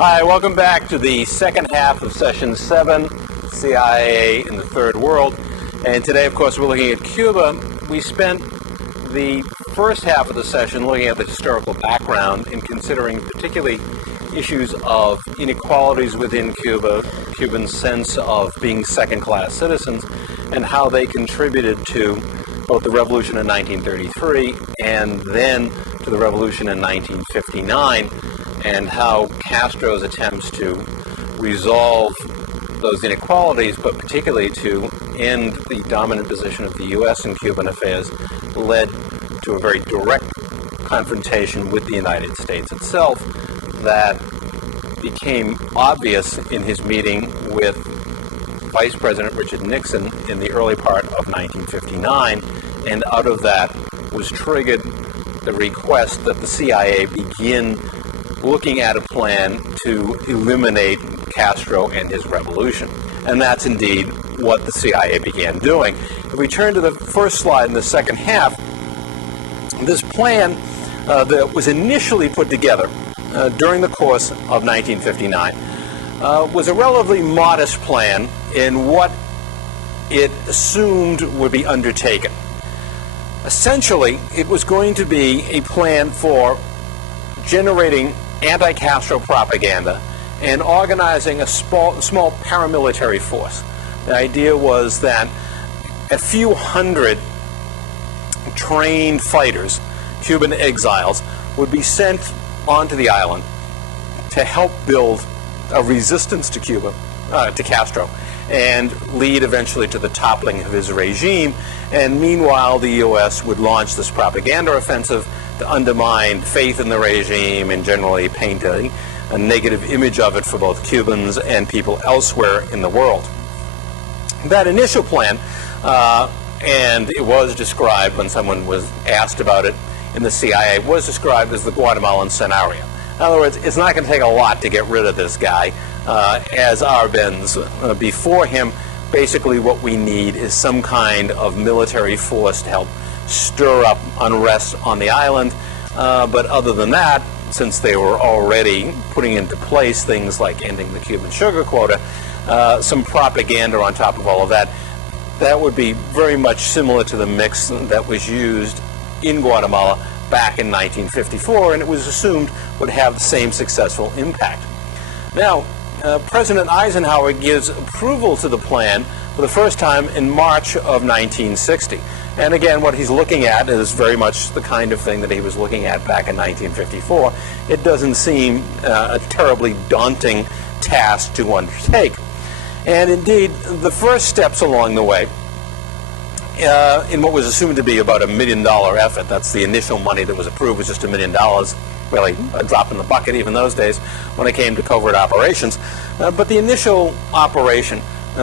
Hi, welcome back to the second half of Session 7, CIA in the Third World. And today, of course, we're looking at Cuba. We spent the first half of the session looking at the historical background and considering particularly issues of inequalities within Cuba, Cubans' sense of being second-class citizens, and how they contributed to both the revolution in 1933 and then to the revolution in 1959, and how Castro's attempts to resolve those inequalities, but particularly to end the dominant position of the U.S. in Cuban affairs, led to a very direct confrontation with the United States itself that became obvious in his meeting with Vice President Richard Nixon in the early part of 1959, and out of that was triggered the request that the CIA begin looking at a plan to eliminate Castro and his revolution. And that's indeed what the CIA began doing. If we turn to the first slide in the second half, this plan that was initially put together during the course of 1959 was a relatively modest plan in what it assumed would be undertaken. Essentially, it was going to be a plan for generating anti-Castro propaganda and organizing a small paramilitary force. The idea was that a few hundred trained fighters, Cuban exiles, would be sent onto the island to help build a resistance to to Castro, and lead eventually to the toppling of his regime. And meanwhile, the U.S. would launch this propaganda offensive to undermine faith in the regime and generally paint a negative image of it for both Cubans and people elsewhere in the world. That initial plan, and it was described when someone was asked about it in the CIA, was described as the Guatemalan scenario. In other words, it's not going to take a lot to get rid of this guy. As Arbenz before him, basically what we need is some kind of military force to help stir up unrest on the island. But other than that, since they were already putting into place things like ending the Cuban sugar quota, some propaganda on top of all of that, that would be very much similar to the mix that was used in Guatemala back in 1954, and it was assumed would have the same successful impact. Now, President Eisenhower gives approval to the plan for the first time in March of 1960. And again, what he's looking at is very much the kind of thing that he was looking at back in 1954. It doesn't seem a terribly daunting task to undertake. And indeed, the first steps along the way, in what was assumed to be about $1 million effort, that's the initial money that was approved, was just $1 million, really a drop in the bucket even those days when it came to covert operations. But the initial operation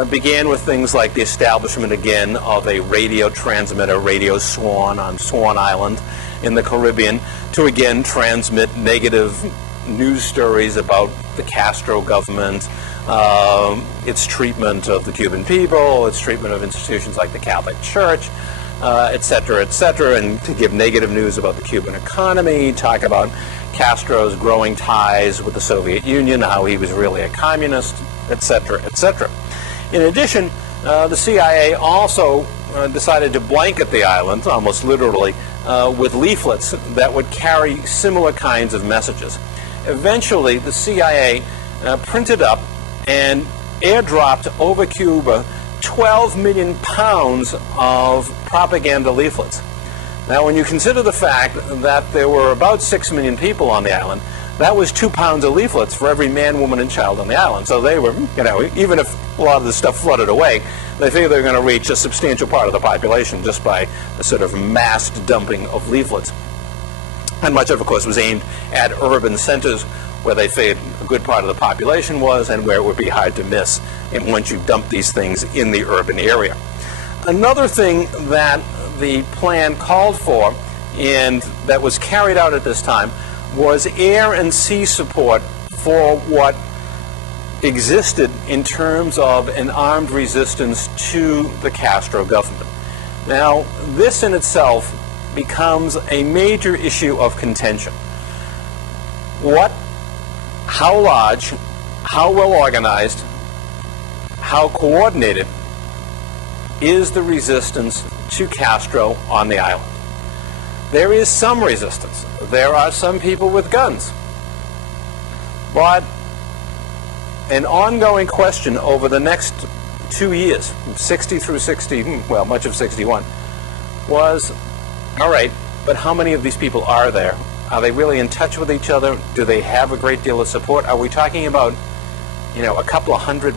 began with things like the establishment again of a radio transmitter, Radio Swan, on Swan Island in the Caribbean, to again transmit negative news stories about the Castro government, its treatment of the Cuban people, its treatment of institutions like the Catholic Church, et cetera, and to give negative news about the Cuban economy, talk about Castro's growing ties with the Soviet Union, how he was really a communist, et cetera, et cetera. In addition, the CIA also decided to blanket the island, almost literally, with leaflets that would carry similar kinds of messages. Eventually, the CIA printed up and airdropped over Cuba 12 million pounds of propaganda leaflets. Now, when you consider the fact that there were about 6 million people on the island, that was 2 pounds of leaflets for every man, woman, and child on the island. So they were, even if a lot of the stuff flooded away, they figured they were going to reach a substantial part of the population just by a sort of massed dumping of leaflets. And much of it, of course, was aimed at urban centers where they figured a good part of the population was and where it would be hard to miss once you dump these things in the urban area. Another thing that the plan called for, and that was carried out at this time, was air and sea support for what existed in terms of an armed resistance to the Castro government. Now, this in itself becomes a major issue of contention. What how large, how well organized, how coordinated is the resistance to Castro on the island? There is some resistance. There are some people with guns. But an ongoing question over the next 2 years, 60 through 60, well, much of 61, was, all right, but how many of these people are there? Are they really in touch with each other? Do they have a great deal of support? Are we talking about, a couple of hundred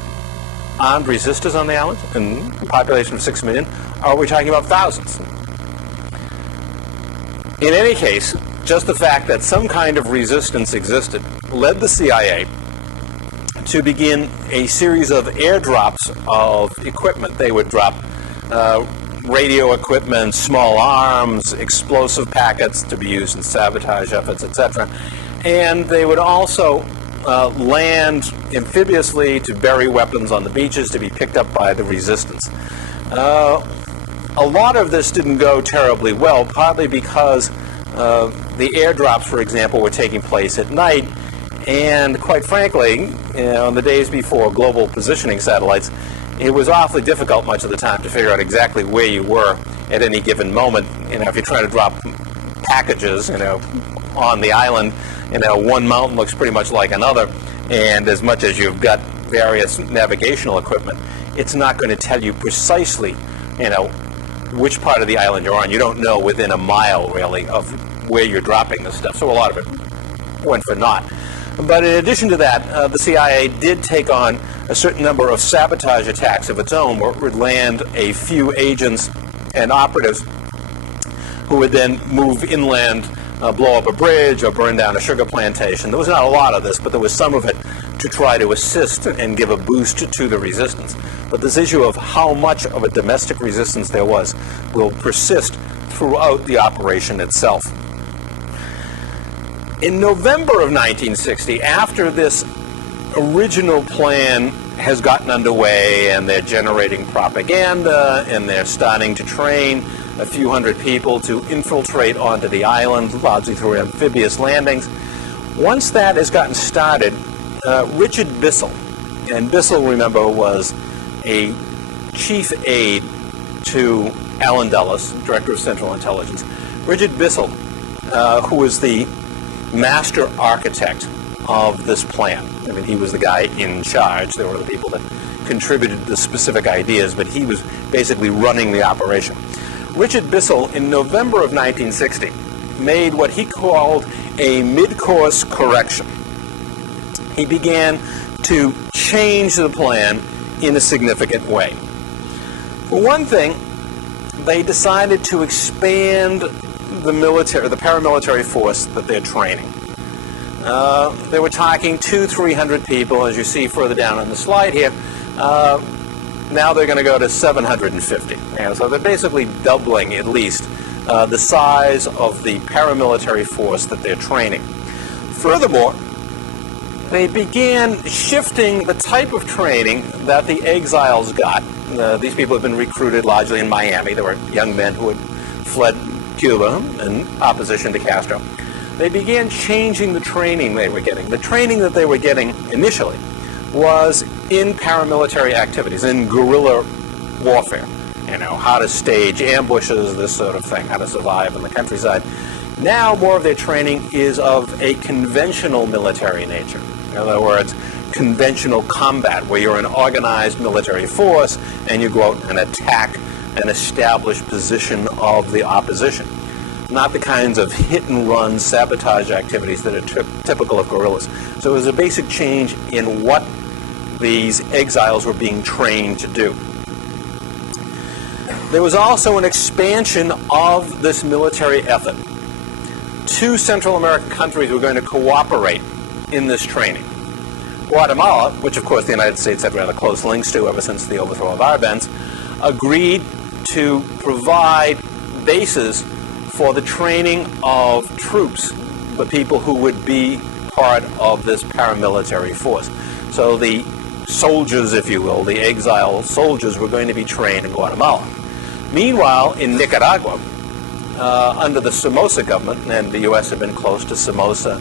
armed resistors on the island and a population of 6 million? Or are we talking about thousands? In any case, just the fact that some kind of resistance existed led the CIA to begin a series of airdrops of equipment. They would drop radio equipment, small arms, explosive packets to be used in sabotage efforts, etc. And they would also land amphibiously to bury weapons on the beaches to be picked up by the resistance. A lot of this didn't go terribly well, partly because the airdrops, for example, were taking place at night, and quite frankly, in the days before global positioning satellites, it was awfully difficult much of the time to figure out exactly where you were at any given moment. If you're trying to drop packages, on the island, one mountain looks pretty much like another, and as much as you've got various navigational equipment, it's not going to tell you precisely, which part of the island you're on. You don't know within a mile, really, of where you're dropping this stuff. So a lot of it went for naught. But in addition to that, the CIA did take on a certain number of sabotage attacks of its own, where it would land a few agents and operatives who would then move inland, blow up a bridge or burn down a sugar plantation. There was not a lot of this, but there was some of it to try to assist and give a boost to the resistance. But this issue of how much of a domestic resistance there was will persist throughout the operation itself. In November of 1960, after this original plan has gotten underway and they're generating propaganda and they're starting to train a few hundred people to infiltrate onto the island, largely through amphibious landings, once that has gotten started, Richard Bissell, and Bissell, remember, was a chief aide to Allen Dulles, Director of Central Intelligence. Richard Bissell, who was the master architect of this plan. I mean, he was the guy in charge. There were the people that contributed the specific ideas, but he was basically running the operation. Richard Bissell, in November of 1960, made what he called a midcourse correction. He began to change the plan in a significant way. For one thing, they decided to expand the paramilitary force that they're training. They were talking 200-300 people, as you see further down on the slide here. Now they're going to go to 750. And so they're basically doubling, at least, the size of the paramilitary force that they're training. Furthermore, they began shifting the type of training that the exiles got. These people have been recruited largely in Miami. They were young men who had fled Cuba in opposition to Castro. They began changing the training they were getting. The training that they were getting initially was in paramilitary activities, in guerrilla warfare. How to stage ambushes, this sort of thing, how to survive in the countryside. Now more of their training is of a conventional military nature. In other words, conventional combat, where you're an organized military force and you go out and attack an established position of the opposition. Not the kinds of hit-and-run sabotage activities that are typical of guerrillas. So it was a basic change in what these exiles were being trained to do. There was also an expansion of this military effort. 2 Central American countries were going to cooperate in this training. Guatemala, which of course the United States had rather close links to ever since the overthrow of Arbenz, agreed to provide bases for the training of troops, the people who would be part of this paramilitary force. So the soldiers, if you will, the exile soldiers, were going to be trained in Guatemala. Meanwhile, in Nicaragua, under the Somoza government, and the U.S. had been close to Somoza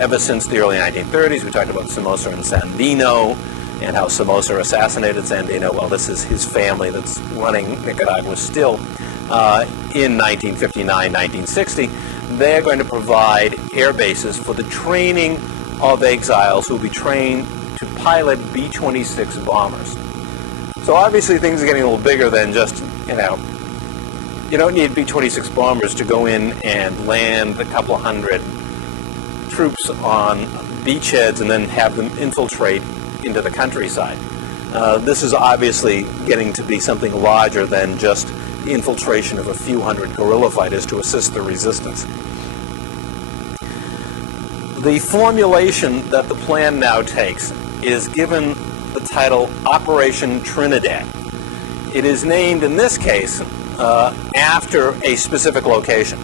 ever since the early 1930s. We talked about Somoza and Sandino and how Somoza assassinated Sandino. Well, this is his family that's running Nicaragua still. In 1959, 1960, they're going to provide air bases for the training of exiles who will be trained to pilot B-26 bombers. So obviously things are getting a little bigger than just, you don't need B-26 bombers to go in and land a couple of hundred troops on beachheads and then have them infiltrate into the countryside. This is obviously getting to be something larger than just the infiltration of a few hundred guerrilla fighters to assist the resistance. The formulation that the plan now takes is given the title Operation Trinidad. It is named in this case after a specific location,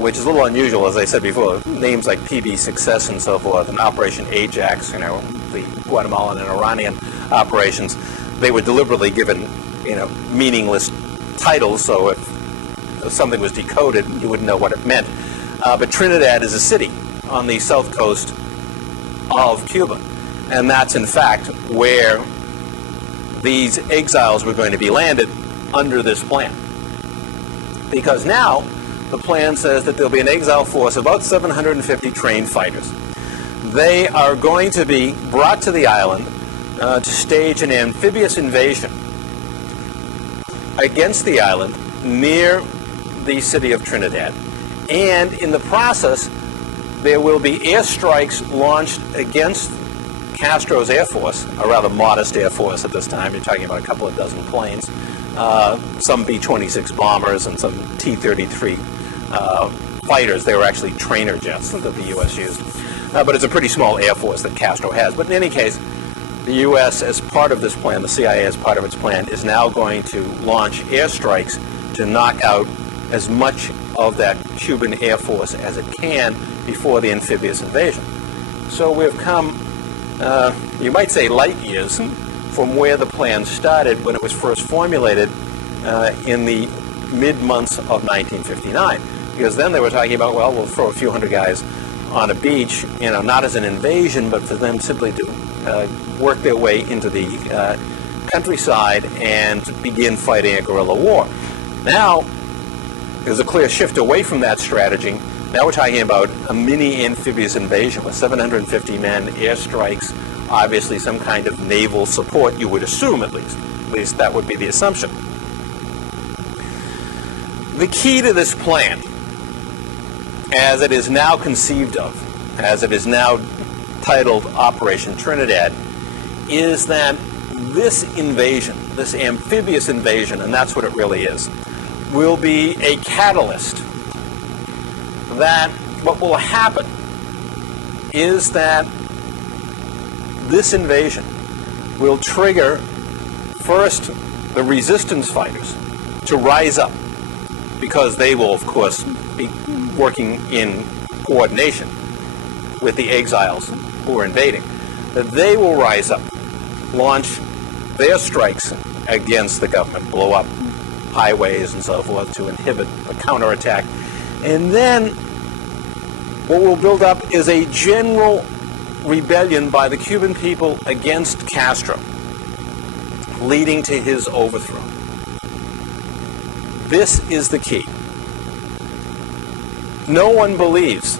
which is a little unusual, as I said before. Names like PB Success and so forth, and Operation Ajax, the Guatemalan and Iranian operations, they were deliberately given, meaningless titles, so if something was decoded, you wouldn't know what it meant. But Trinidad is a city on the south coast of Cuba, and that's in fact where these exiles were going to be landed under this plan. Because now the plan says that there'll be an exile force of about 750 trained fighters. They are going to be brought to the island to stage an amphibious invasion against the island near the city of Trinidad. And in the process, there will be airstrikes launched against Castro's Air Force, a rather modest Air Force at this time. You're talking about a couple of dozen planes, some B-26 bombers and some T-33 fighters. They were actually trainer jets that the U.S. used. But it's a pretty small Air Force that Castro has. But in any case, the U.S., as part of this plan, the CIA as part of its plan, is now going to launch airstrikes to knock out as much of that Cuban Air Force as it can before the amphibious invasion. So we've come, you might say, light years from where the plan started when it was first formulated in the mid-months of 1959. Because then they were talking about, well, we'll throw a few hundred guys on a beach, not as an invasion, but for them simply to work their way into the countryside and begin fighting a guerrilla war. Now, there's a clear shift away from that strategy. Now we're talking about a mini amphibious invasion with 750 men, airstrikes, obviously some kind of naval support, you would assume at least. At least that would be the assumption. The key to this plan, as it is now conceived of, as it is now titled Operation Trinidad, is that this invasion, this amphibious invasion, and that's what it really is, will be a catalyst. That what will happen is that this invasion will trigger first the resistance fighters to rise up, because they will, of course, be working in coordination with the exiles who are invading. That they will rise up, launch their strikes against the government, blow up highways and so forth to inhibit a counterattack. And then what will build up is a general rebellion by the Cuban people against Castro, leading to his overthrow. This is the key. No one believes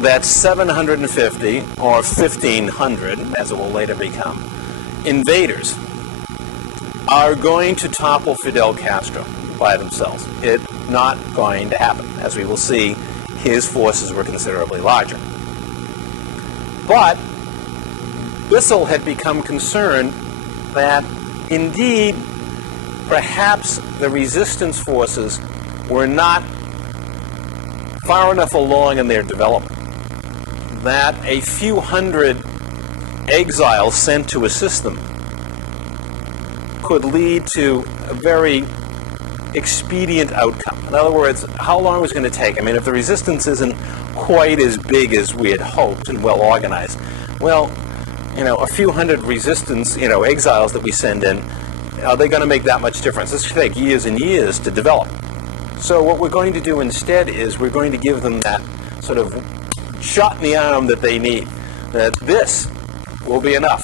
that 750 or 1,500, as it will later become, invaders are going to topple Fidel Castro by themselves. It's not going to happen. As we will see, his forces were considerably larger. But Bissell had become concerned that, indeed, perhaps the resistance forces were not far enough along in their development, that a few hundred exiles sent to assist them could lead to a very expedient outcome. In other words, how long was it going to take? I mean, if the resistance isn't quite as big as we had hoped and well organized, well, a few hundred resistance, exiles that we send in, are they going to make that much difference? This could take years and years to develop. So what we're going to do instead is we're going to give them that sort of shot in the arm that they need, that this will be enough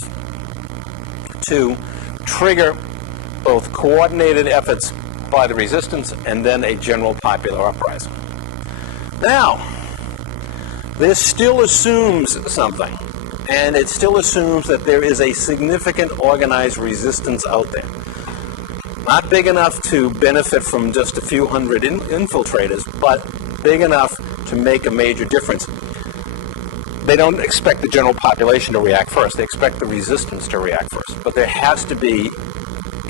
to trigger both coordinated efforts by the resistance and then a general popular uprising. Now, this still assumes something, and it still assumes that there is a significant organized resistance out there. Not big enough to benefit from just a few hundred infiltrators, but big enough to make a major difference. They don't expect the general population to react first. They expect the resistance to react first. But there has to be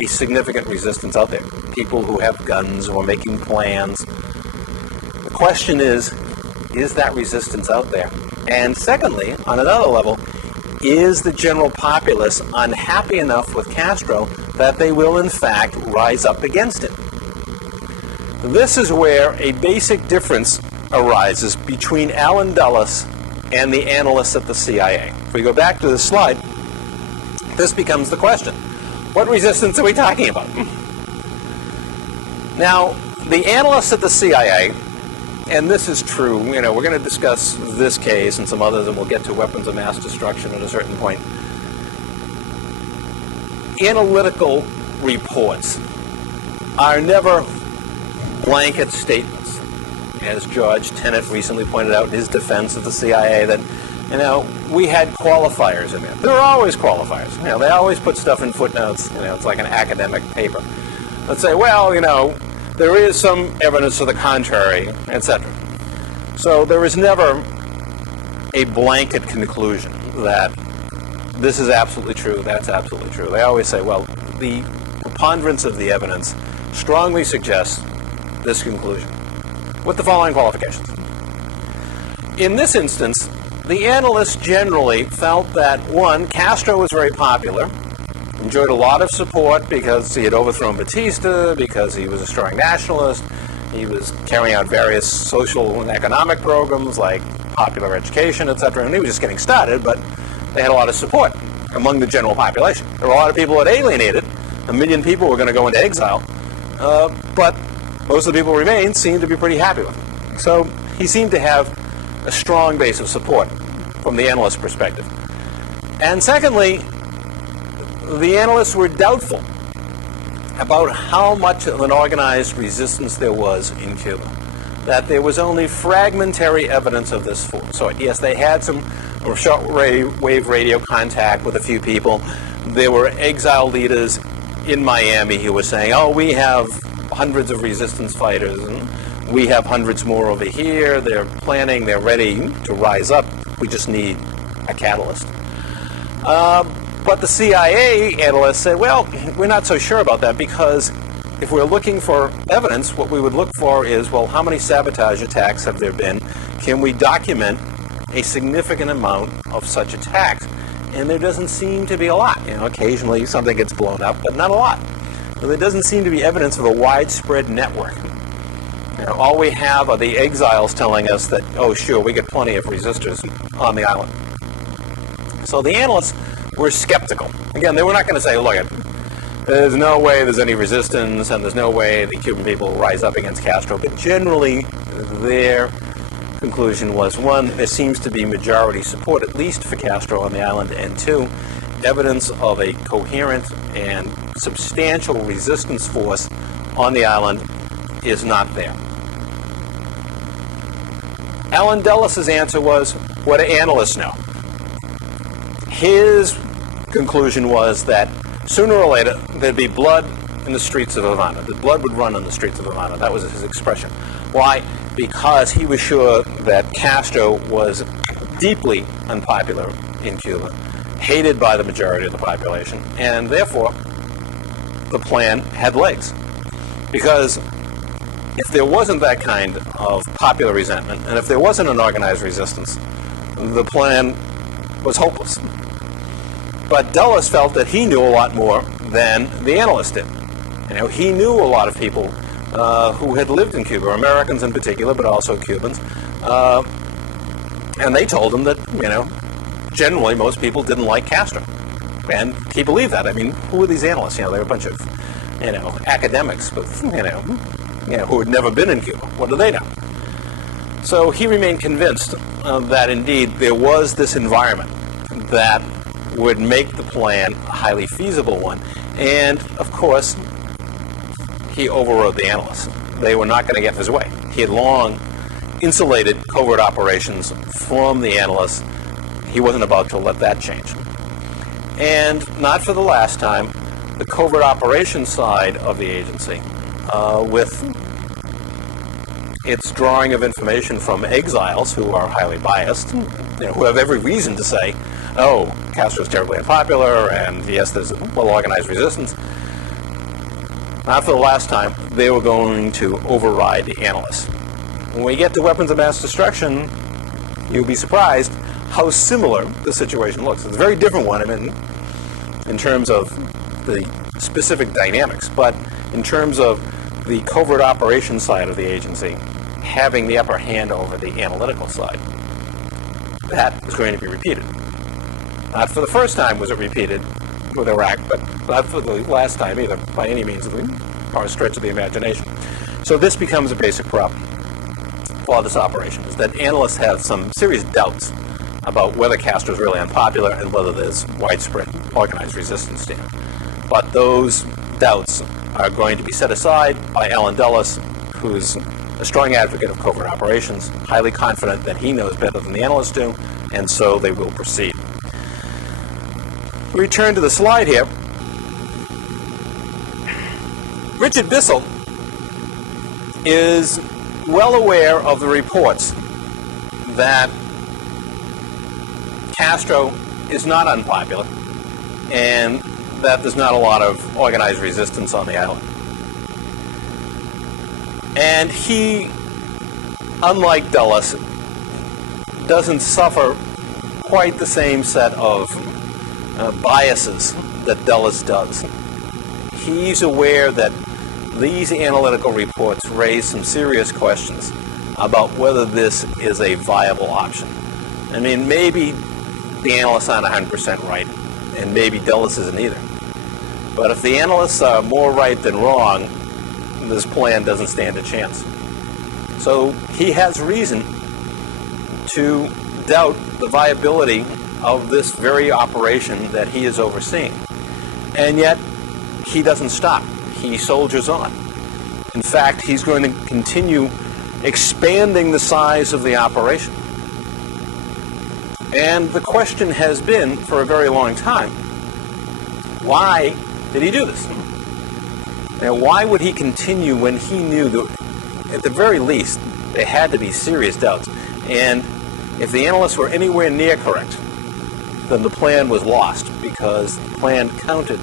a significant resistance out there. People who have guns or making plans. The question is that resistance out there? And secondly, on another level, is the general populace unhappy enough with Castro that they will in fact rise up against him? This is where a basic difference arises between Alan Dulles and the analysts at the CIA. If we go back to the slide, this becomes the question. What resistance are we talking about? Now, the analysts at the CIA, and this is true, we're going to discuss this case and some others, and we'll get to weapons of mass destruction at a certain point. Analytical reports are never blanket statements. As George Tenet recently pointed out in his defense of the CIA, that, we had qualifiers in there. There are always qualifiers. They always put stuff in footnotes. It's like an academic paper. Let's say, well, there is some evidence to the contrary, etc. So there is never a blanket conclusion that this is absolutely true, that's absolutely true. They always say, well, the preponderance of the evidence strongly suggests this conclusion, with the following qualifications. In this instance, the analysts generally felt that, one, Castro was very popular, enjoyed a lot of support because he had overthrown Batista, because he was a strong nationalist, he was carrying out various social and economic programs like popular education, etc., and he was just getting started, but they had a lot of support among the general population. There were a lot of people that alienated. 1 million people were going to go into exile, but most of the people who remained seemed to be pretty happy with him. So he seemed to have a strong base of support from the analyst perspective. And secondly, the analysts were doubtful about how much of an organized resistance there was in Cuba, that there was only fragmentary evidence of this sort. Yes, they had some short-wave radio contact with a few people. There were exile leaders in Miami who were saying, oh, we have hundreds of resistance fighters, and we have hundreds more over here. They're planning, they're ready to rise up. We just need a catalyst. But the CIA analysts said, well, we're not so sure about that, because if we're looking for evidence, what we would look for is, well, how many sabotage attacks have there been? Can we document a significant amount of such attacks? And there doesn't seem to be a lot. Occasionally something gets blown up, but not a lot. So there doesn't seem to be evidence of a widespread network. All we have are the exiles telling us that, oh, sure, we get plenty of resistors on the island. So the analysts were skeptical. Again, they were not going to say, look, there's no way there's any resistance, and there's no way the Cuban people will rise up against Castro. But generally, their conclusion was, one, there seems to be majority support, at least for Castro on the island, and two, evidence of a coherent and substantial resistance force on the island is not there. Alan Dulles' answer was, what do analysts know? His conclusion was that sooner or later there'd be blood in the streets of Havana. The blood would run on the streets of Havana. That was his expression. Why? Because he was sure that Castro was deeply unpopular in Cuba, hated by the majority of the population, and therefore the plan had legs. Because if there wasn't that kind of popular resentment, and if there wasn't an organized resistance, the plan was hopeless. But Dulles felt that he knew a lot more than the analysts did. He knew a lot of people who had lived in Cuba, Americans in particular, but also Cubans. And they told him that, generally most people didn't like Castro. And he believed that. I mean, who were these analysts? They were a bunch of, academics with, who had never been in Cuba. What do they know? So he remained convinced that indeed there was this environment that would make the plan a highly feasible one. And of course, he overrode the analysts. They were not going to get in his way. He had long insulated covert operations from the analysts. He wasn't about to let that change. And not for the last time, the covert operations side of the agency, with its drawing of information from exiles who are highly biased, who have every reason to say, oh, Castro's terribly unpopular, and yes, there's well-organized resistance. Not for the last time, they were going to override the analysts. When we get to weapons of mass destruction, you'll be surprised how similar the situation looks. It's a very different one, in terms of the specific dynamics, but in terms of the covert operations side of the agency having the upper hand over the analytical side. That is going to be repeated. Not for the first time was it repeated with Iraq, but not for the last time either, by any means or a stretch of the imagination. So this becomes a basic problem for this operation, is that analysts have some serious doubts about whether Castro is really unpopular and whether there's widespread organized resistance to him. But those doubts are going to be set aside by Alan Dulles, who's a strong advocate of covert operations, highly confident that he knows better than the analysts do, and so they will proceed. We return to the slide here. Richard Bissell is well aware of the reports that Castro is not unpopular and that there's not a lot of organized resistance on the island. And he, unlike Dulles, doesn't suffer quite the same set of biases that Dulles does. He's aware that these analytical reports raise some serious questions about whether this is a viable option. I mean, maybe the analysts aren't 100% right, and maybe Dulles isn't either. But if the analysts are more right than wrong, this plan doesn't stand a chance. So he has reason to doubt the viability of this very operation that he is overseeing. And yet, he doesn't stop. He soldiers on. In fact, he's going to continue expanding the size of the operation. And the question has been, for a very long time, why did he do this? Now, why would he continue when he knew that, at the very least, there had to be serious doubts? And if the analysts were anywhere near correct, then the plan was lost, because the plan counted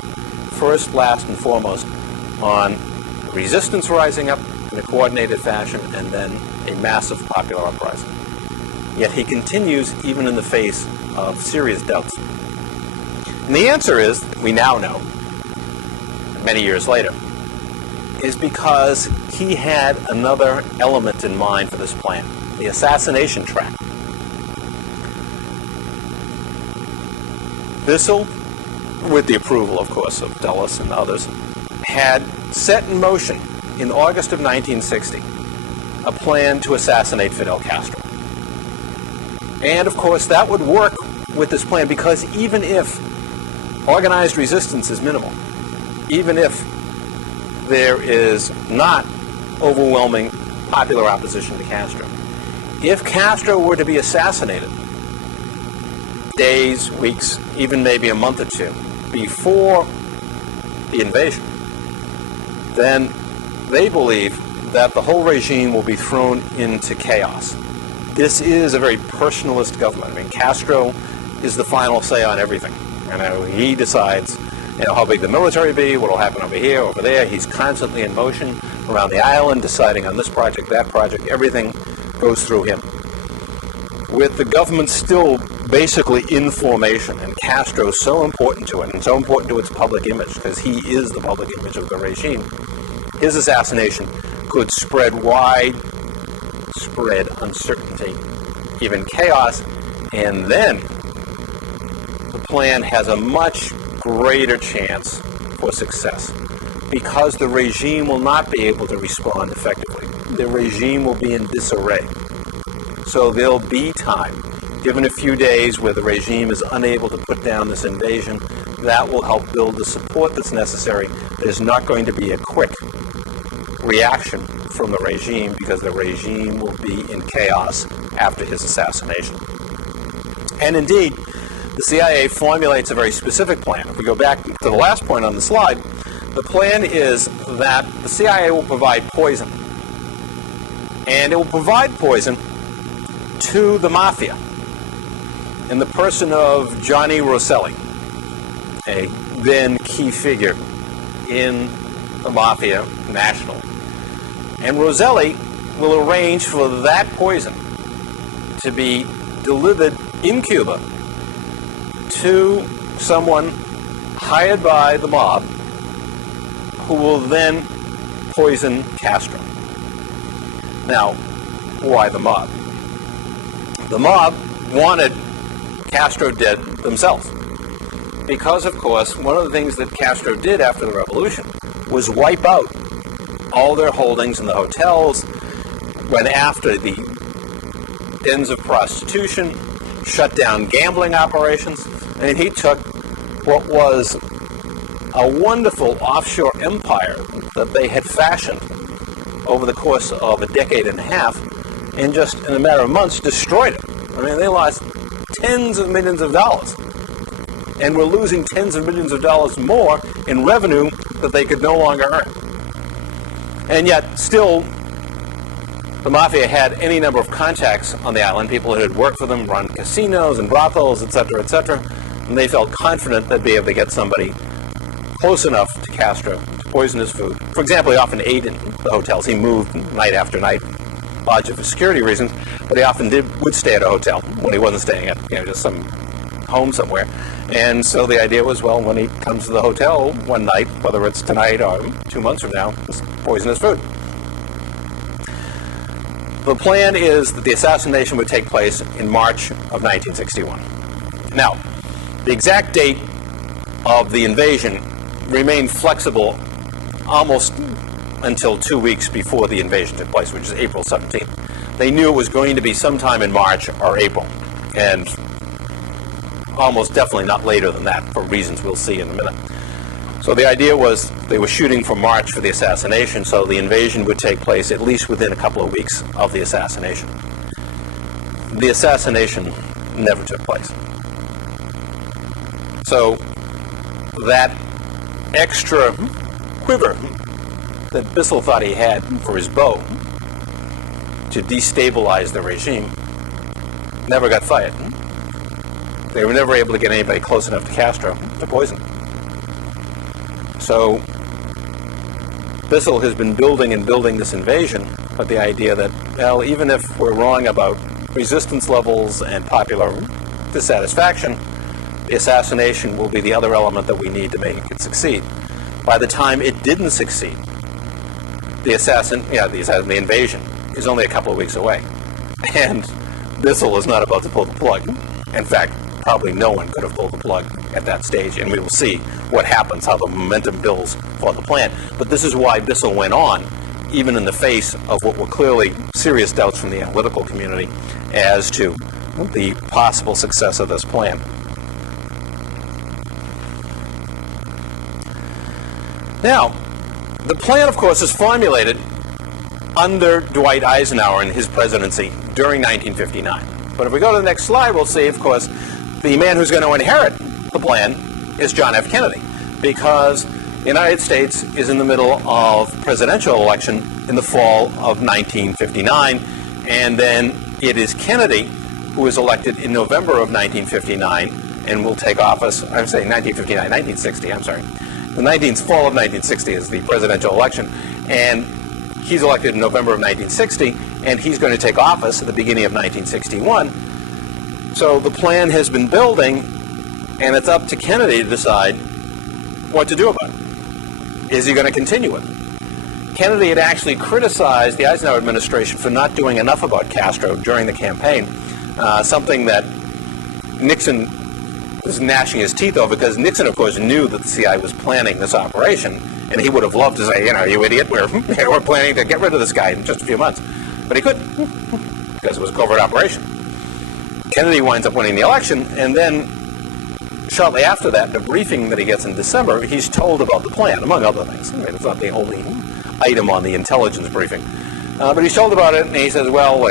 first, last, and foremost on resistance rising up in a coordinated fashion and then a massive popular uprising. Yet he continues even in the face of serious doubts. And the answer is, we now know, many years later, is because he had another element in mind for this plan, the assassination trap. Bissell, with the approval, of course, of Dulles and others, had set in motion in August of 1960 a plan to assassinate Fidel Castro. And, of course, that would work with this plan, because even if organized resistance is minimal, even if there is not overwhelming popular opposition to Castro, if Castro were to be assassinated days, weeks, even maybe a month or two before the invasion, then they believe that the whole regime will be thrown into chaos. This is a very personalist government. I mean, Castro is the final say on everything. He decides how big the military be, what will happen over here, over there. He's constantly in motion around the island, deciding on this project, that project. Everything goes through him. With the government still basically in formation, and Castro so important to it, and so important to its public image, because he is the public image of the regime, his assassination could spread widespread uncertainty, even chaos, and then the plan has a much greater chance for success, because the regime will not be able to respond effectively. The regime will be in disarray. So there'll be time. Given a few days where the regime is unable to put down this invasion, that will help build the support that's necessary. There's not going to be a quick reaction from the regime because the regime will be in chaos after his assassination. And indeed, the CIA formulates a very specific plan. If we go back to the last point on the slide, the plan is that the CIA will provide poison. And it will provide poison to the mafia in the person of Johnny Rosselli, a then key figure in the mafia national. And Rosselli will arrange for that poison to be delivered in Cuba to someone hired by the mob who will then poison Castro. Now, why the mob? The mob wanted Castro dead themselves. Because, of course, one of the things that Castro did after the revolution was wipe out all their holdings in the hotels, went after the dens of prostitution, shut down gambling operations, and he took what was a wonderful offshore empire that they had fashioned over the course of a decade and a half, and just in a matter of months destroyed it. I mean, they lost tens of millions of dollars, and were losing tens of millions of dollars more in revenue that they could no longer earn. And yet, still, the mafia had any number of contacts on the island, people who had worked for them, run casinos and brothels, etc., and they felt confident they'd be able to get somebody close enough to Castro to poison his food. For example, he often ate in the hotels. He moved night after night, largely for security reasons, but he often would stay at a hotel when he wasn't staying at, just some home somewhere. And so the idea was, well, when he comes to the hotel one night, whether it's tonight or 2 months from now, just poison his food. The plan is that the assassination would take place in March of 1961. Now, the exact date of the invasion remained flexible almost until 2 weeks before the invasion took place, which is April 17th. They knew it was going to be sometime in March or April, and almost definitely not later than that, for reasons we'll see in a minute. So the idea was they were shooting for March for the assassination, so the invasion would take place at least within a couple of weeks of the assassination. The assassination never took place. So that extra quiver that Bissell thought he had for his bow to destabilize the regime never got fired. They were never able to get anybody close enough to Castro to poison. So Bissell has been building and building this invasion, but the idea that, well, even if we're wrong about resistance levels and popular dissatisfaction, the assassination will be the other element that we need to make it succeed. By the time it didn't succeed, the invasion is only a couple of weeks away. And Bissell is not about to pull the plug. In fact, probably no one could have pulled the plug at that stage, and we will see what happens, how the momentum builds for the plan. But this is why Bissell went on, even in the face of what were clearly serious doubts from the analytical community as to the possible success of this plan. Now, the plan, of course, is formulated under Dwight Eisenhower in his presidency during 1959. But if we go to the next slide, we'll see, of course, the man who's going to inherit the plan is John F. Kennedy, because the United States is in the middle of presidential election in the fall of 1959, and then it is Kennedy who is elected in November of 1959 and will take office, I'm saying 1959, 1960, I'm sorry. The fall of 1960 is the presidential election, and he's elected in November of 1960, and he's going to take office at the beginning of 1961. So the plan has been building, and it's up to Kennedy to decide what to do about it. Is he going to continue it? Kennedy had actually criticized the Eisenhower administration for not doing enough about Castro during the campaign, something that Nixon was gnashing his teeth over, because Nixon, of course, knew that the CIA was planning this operation, and he would have loved to say, you idiot, we're planning to get rid of this guy in just a few months. But he couldn't, because because it was a covert operation. Kennedy winds up winning the election, and then shortly after that, the briefing that he gets in December, he's told about the plan, among other things. I mean, it's not the only item on the intelligence briefing. But he's told about it, and he says, well,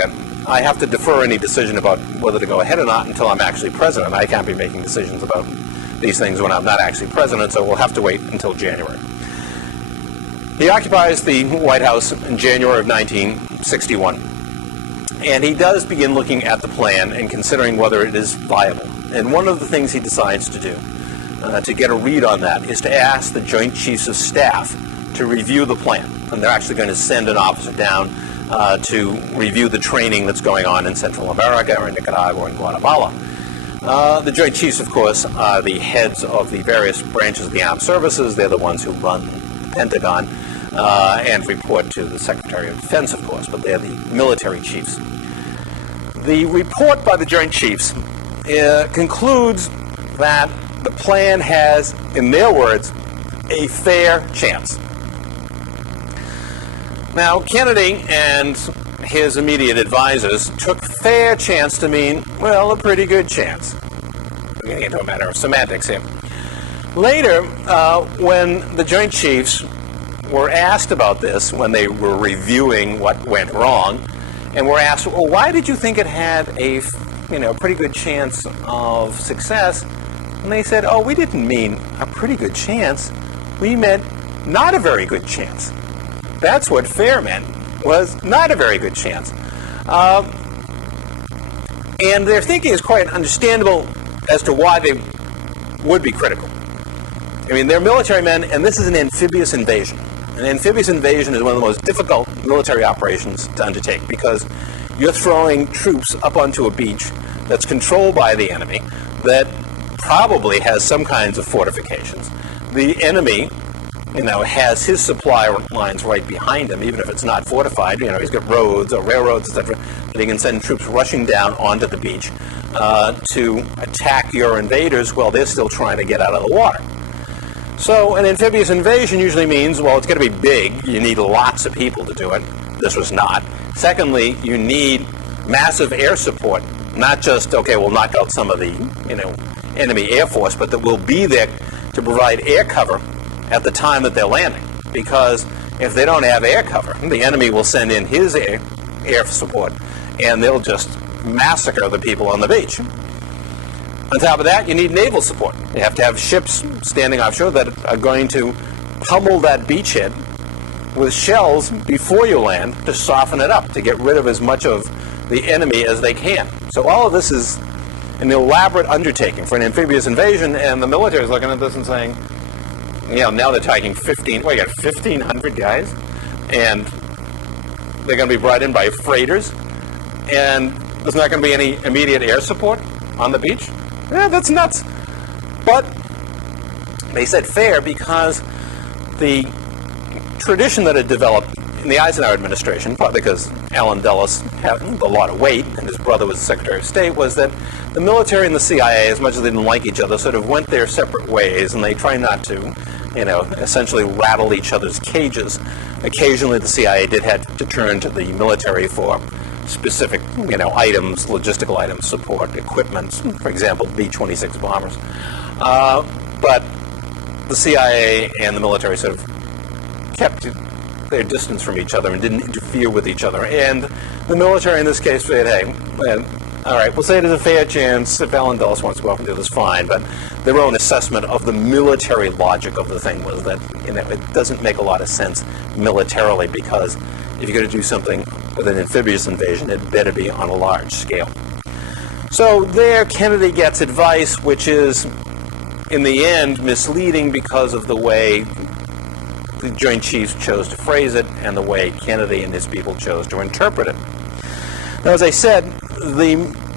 I have to defer any decision about whether to go ahead or not until I'm actually president. I can't be making decisions about these things when I'm not actually president, so we'll have to wait until January. He occupies the White House in January of 1961, and he does begin looking at the plan and considering whether it is viable. And one of the things he decides to do to get a read on that is to ask the Joint Chiefs of Staff to review the plan. And they're actually going to send an officer down to review the training that's going on in Central America or in Nicaragua or in Guatemala. The Joint Chiefs, of course, are the heads of the various branches of the armed services. They're the ones who run the Pentagon and report to the Secretary of Defense, of course, but they're the military chiefs. The report by the Joint Chiefs concludes that the plan has, in their words, a fair chance. Now, Kennedy and his immediate advisors took fair chance to mean, well, a pretty good chance. We're getting into a matter of semantics here. Later, when the Joint Chiefs were asked about this, when they were reviewing what went wrong, and were asked, well, why did you think it had a pretty good chance of success? And they said, oh, we didn't mean a pretty good chance. We meant not a very good chance. That's what fair meant, was not a very good chance. And their thinking is quite understandable as to why they would be critical. I mean, they're military men, and this is an amphibious invasion. An amphibious invasion is one of the most difficult military operations to undertake because you're throwing troops up onto a beach that's controlled by the enemy that probably has some kinds of fortifications. The enemy, has his supply lines right behind him, even if it's not fortified. He's got roads or railroads, etc., that he can send troops rushing down onto the beach to attack your invaders while they're still trying to get out of the water. So an amphibious invasion usually means, well, it's going to be big. You need lots of people to do it. This was not. Secondly, you need massive air support, not just, okay, we'll knock out some of the, enemy air force, but that will be there to provide air cover at the time that they're landing. Because if they don't have air cover, the enemy will send in his air support, and they'll just massacre the people on the beach. On top of that, you need naval support. You have to have ships standing offshore that are going to pummel that beachhead with shells before you land to soften it up, to get rid of as much of the enemy as they can. So all of this is an elaborate undertaking for an amphibious invasion, and the military is looking at this and saying, now they're taking 1,500 guys, and they're going to be brought in by freighters, and there's not going to be any immediate air support on the beach? Yeah, that's nuts. But they said fair because the tradition that had developed in the Eisenhower administration, partly because Allen Dulles had a lot of weight and his brother was Secretary of State, was that the military and the CIA, as much as they didn't like each other, sort of went their separate ways, and they try not to, essentially rattle each other's cages. Occasionally the CIA did have to turn to the military for specific, items, logistical items, support, equipment, for example, B-26 bombers. But the CIA and the military sort of kept their distance from each other and didn't interfere with each other. And the military in this case said, hey, all right, we'll say there's a fair chance if Allen Dulles wants to go off and do this, fine. But their own assessment of the military logic of the thing was that, it doesn't make a lot of sense militarily because if you're going to do something with an amphibious invasion, it better be on a large scale. So there, Kennedy gets advice, which is, in the end, misleading because of the way the Joint Chiefs chose to phrase it and the way Kennedy and his people chose to interpret it. Now, as I said, the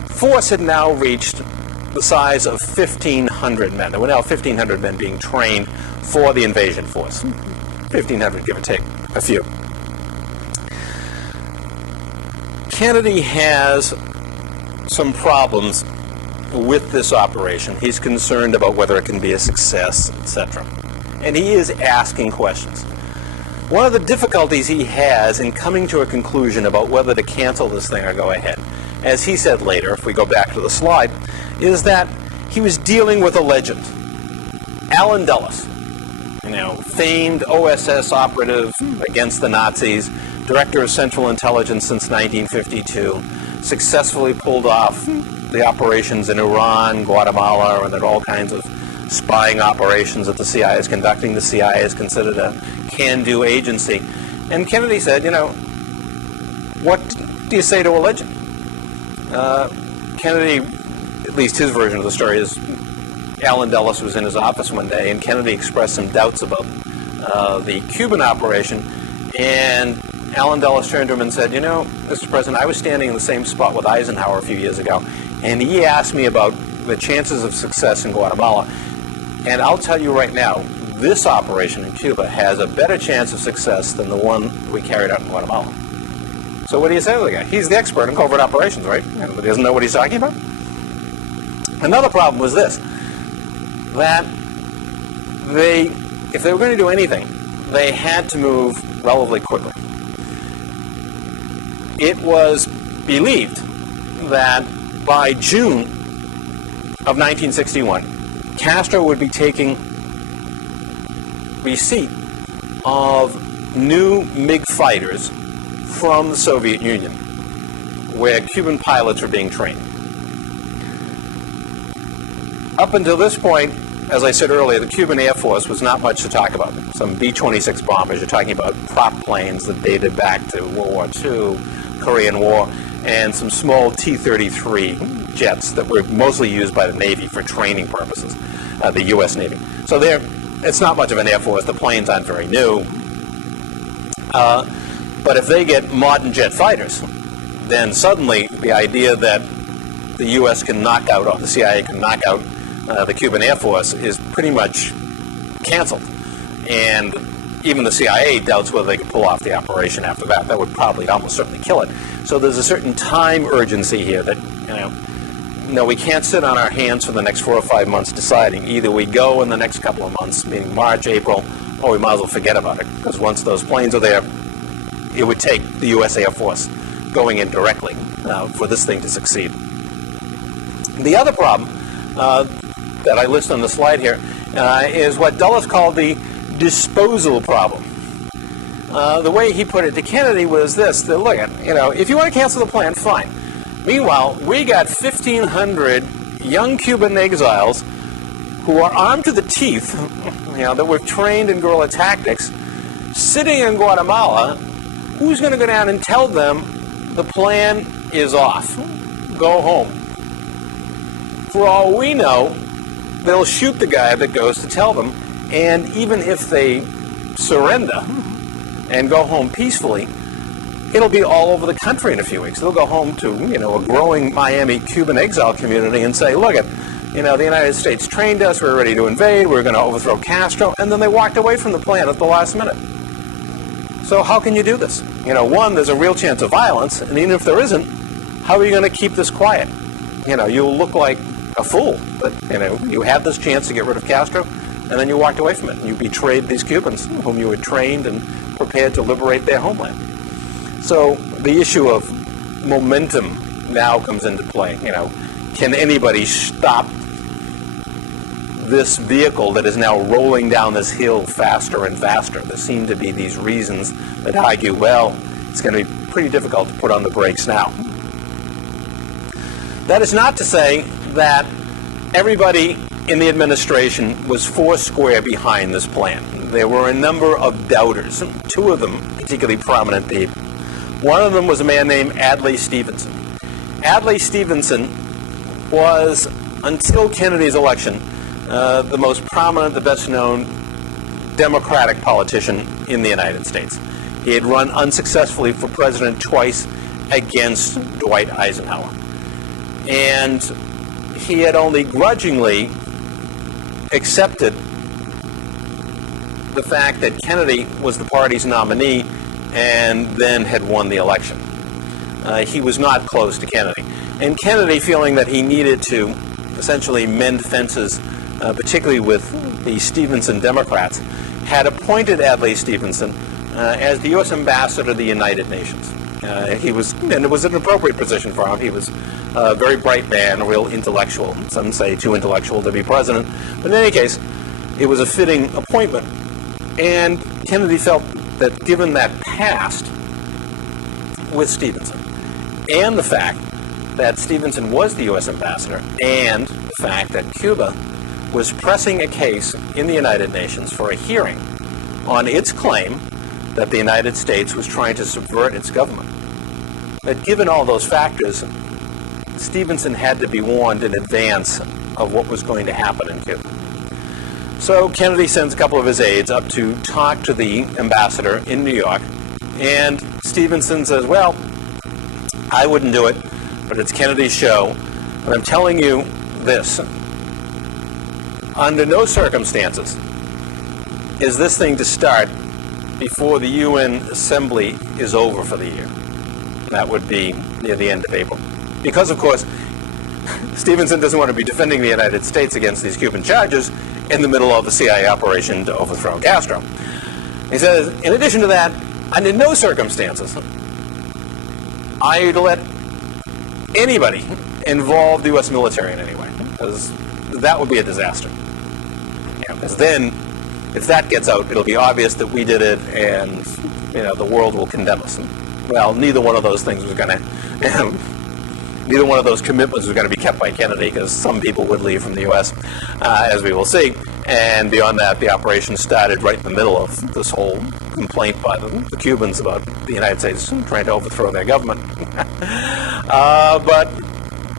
force had now reached the size of 1,500 men. There were now 1,500 men being trained for the invasion force. 1,500, give or take a few. Kennedy has some problems with this operation. He's concerned about whether it can be a success, etc. And he is asking questions. One of the difficulties he has in coming to a conclusion about whether to cancel this thing or go ahead as he said later, if we go back to the slide, is that he was dealing with a legend. Allen Dulles, famed OSS operative against the Nazis, director of Central Intelligence since 1952, successfully pulled off the operations in Iran, Guatemala, and then all kinds of spying operations that the CIA is conducting. The CIA is considered a can-do agency. And Kennedy said, what do you say to a legend? Kennedy, at least his version of the story is, Allen Dulles was in his office one day, and Kennedy expressed some doubts about the Cuban operation, and Allen Dulles turned to him and said, Mr. President, I was standing in the same spot with Eisenhower a few years ago, and he asked me about the chances of success in Guatemala, and I'll tell you right now, this operation in Cuba has a better chance of success than the one we carried out in Guatemala. So what do you say to the guy? He's the expert in covert operations, right? But he doesn't know what he's talking about? Another problem was this, that if they were going to do anything, they had to move relatively quickly. It was believed that by June of 1961, Castro would be taking receipt of new MiG fighters from the Soviet Union, where Cuban pilots were being trained. Up until this point, as I said earlier, the Cuban Air Force was not much to talk about. Some B-26 bombers, you're talking about prop planes that dated back to World War II, Korean War, and some small T-33 jets that were mostly used by the Navy for training purposes, the U.S. Navy. So it's not much of an Air Force. The planes aren't very new. But if they get modern jet fighters, then suddenly the idea that the U.S. can knock out, or the CIA can knock out the Cuban Air Force is pretty much canceled. And even the CIA doubts whether they could pull off the operation after that. That would probably almost certainly kill it. So there's a certain time urgency here that, we can't sit on our hands for the next 4 or 5 months deciding. Either we go in the next couple of months, meaning March, April, or we might as well forget about it. Because once those planes are there, it would take the U.S. Air Force going in directly for this thing to succeed. The other problem that I list on the slide here is what Dulles called the disposal problem. The way he put it to Kennedy was this: that, look, if you want to cancel the plan, fine. Meanwhile, we got 1,500 young Cuban exiles who are armed to the teeth, that were trained in guerrilla tactics, sitting in Guatemala. Who's going to go down and tell them the plan is off? Go home. For all we know, they'll shoot the guy that goes to tell them, and even if they surrender and go home peacefully, it'll be all over the country in a few weeks. They'll go home to, a growing Miami Cuban exile community and say, look, the United States trained us, we're ready to invade, we're going to overthrow Castro, and then they walked away from the plan at the last minute. So how can you do this? One, there's a real chance of violence, and even if there isn't, how are you going to keep this quiet? You'll look like a fool, but, you had this chance to get rid of Castro, and then you walked away from it. You betrayed these Cubans, whom you had trained and prepared to liberate their homeland. So the issue of momentum now comes into play. Can anybody stop this vehicle that is now rolling down this hill faster and faster? There seem to be these reasons that argue, well, it's going to be pretty difficult to put on the brakes now. That is not to say that everybody in the administration was foursquare behind this plan. There were a number of doubters, 2 of them particularly prominent people. One of them was a man named Adlai Stevenson. Adlai Stevenson was, until Kennedy's election, the most prominent, the best known Democratic politician in the United States. He had run unsuccessfully for president twice against Dwight Eisenhower. And he had only grudgingly accepted the fact that Kennedy was the party's nominee and then had won the election. He was not close to Kennedy. And Kennedy, feeling that he needed to essentially mend fences, particularly with the Stevenson Democrats, had appointed Adlai Stevenson as the U.S. ambassador to the United Nations. And it was an appropriate position for him. He was a very bright man, a real intellectual. Some say too intellectual to be president. But in any case, it was a fitting appointment. And Kennedy felt that given that past with Stevenson, and the fact that Stevenson was the U.S. ambassador, and the fact that Cuba was pressing a case in the United Nations for a hearing on its claim that the United States was trying to subvert its government, that given all those factors, Stevenson had to be warned in advance of what was going to happen in Cuba. So Kennedy sends a couple of his aides up to talk to the ambassador in New York, and Stevenson says, well, I wouldn't do it, but it's Kennedy's show, and I'm telling you this. Under no circumstances is this thing to start before the UN Assembly is over for the year. That would be near the end of April. Because, of course, Stevenson doesn't want to be defending the United States against these Cuban charges in the middle of the CIA operation to overthrow Castro. He says, in addition to that, under no circumstances are you to let anybody involve the U.S. military in any way, because that would be a disaster. Because then, if that gets out, it'll be obvious that we did it, and the world will condemn us. And, well, neither one of those things was going to, neither one of those commitments was going to be kept by Kennedy, because some people would leave from the U.S., as we will see. And beyond that, the operation started right in the middle of this whole complaint by the Cubans about the United States trying to overthrow their government. But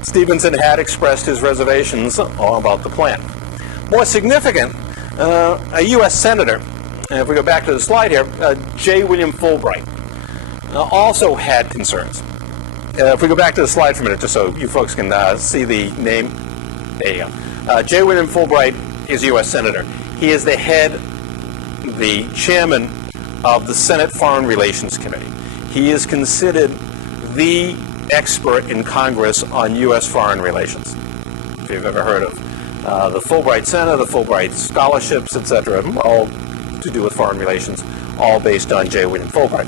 Stevenson had expressed his reservations all about the plan. More significant, a U.S. Senator, if we go back to the slide here, J. William Fulbright, also had concerns. If we go back to the slide for a minute, just so you folks can see the name. There you go. J. William Fulbright is a U.S. Senator. He is the chairman of the Senate Foreign Relations Committee. He is considered the expert in Congress on U.S. foreign relations, if you've ever heard of the Fulbright Center, the Fulbright Scholarships, etc., all to do with foreign relations, all based on J. William Fulbright.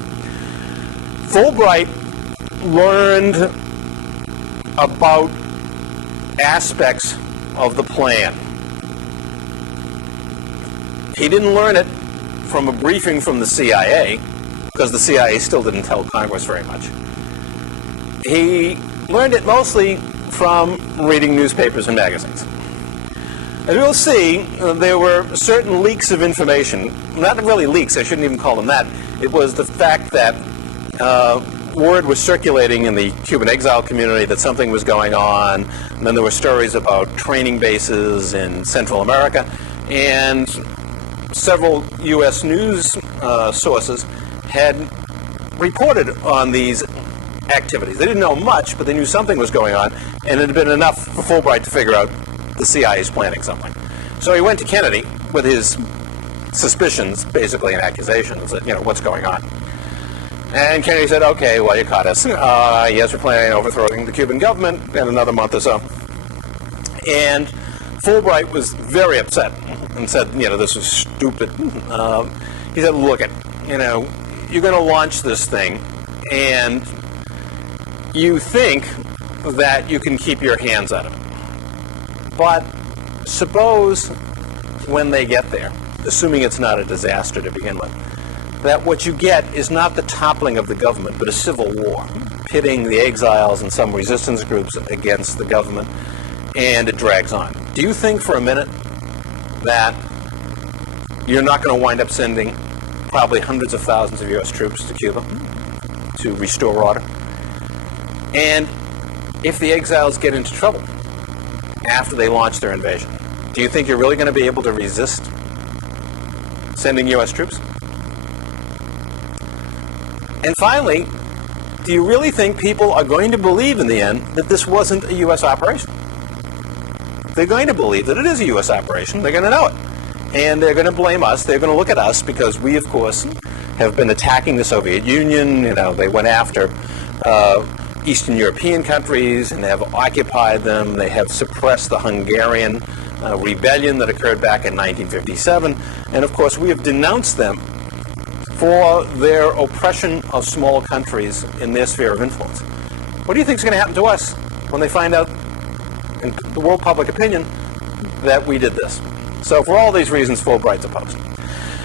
Fulbright learned about aspects of the plan. He didn't learn it from a briefing from the CIA, because the CIA still didn't tell Congress very much. He learned it mostly from reading newspapers and magazines. As we'll see, there were certain leaks of information. Not really leaks, I shouldn't even call them that. It was the fact that word was circulating in the Cuban exile community that something was going on, and then there were stories about training bases in Central America, and several U.S. news sources had reported on these activities. They didn't know much, but they knew something was going on, and it had been enough for Fulbright to figure out the CIA is planning something. So he went to Kennedy with his suspicions, basically, and accusations that, what's going on. And Kennedy said, okay, well, you caught us. Yes, we're planning on overthrowing the Cuban government in another month or so. And Fulbright was very upset and said, this was stupid. He said, look you're going to launch this thing, and you think that you can keep your hands on it. But suppose when they get there, assuming it's not a disaster to begin with, that what you get is not the toppling of the government, but a civil war, pitting the exiles and some resistance groups against the government, and it drags on. Do you think for a minute that you're not going to wind up sending probably hundreds of thousands of U.S. troops to Cuba to restore order? And if the exiles get into trouble after they launch their invasion, do you think you're really going to be able to resist sending U.S. troops? And finally, do you really think people are going to believe in the end that this wasn't a U.S. operation? They're going to believe that it is a U.S. operation. They're going to know it. And they're going to blame us. They're going to look at us because we, of course, have been attacking the Soviet Union. They went after Eastern European countries and have occupied them. They have suppressed the Hungarian rebellion that occurred back in 1957. And, of course, we have denounced them for their oppression of small countries in their sphere of influence. What do you think is going to happen to us when they find out in the world public opinion that we did this? So for all these reasons, Fulbright's opposed.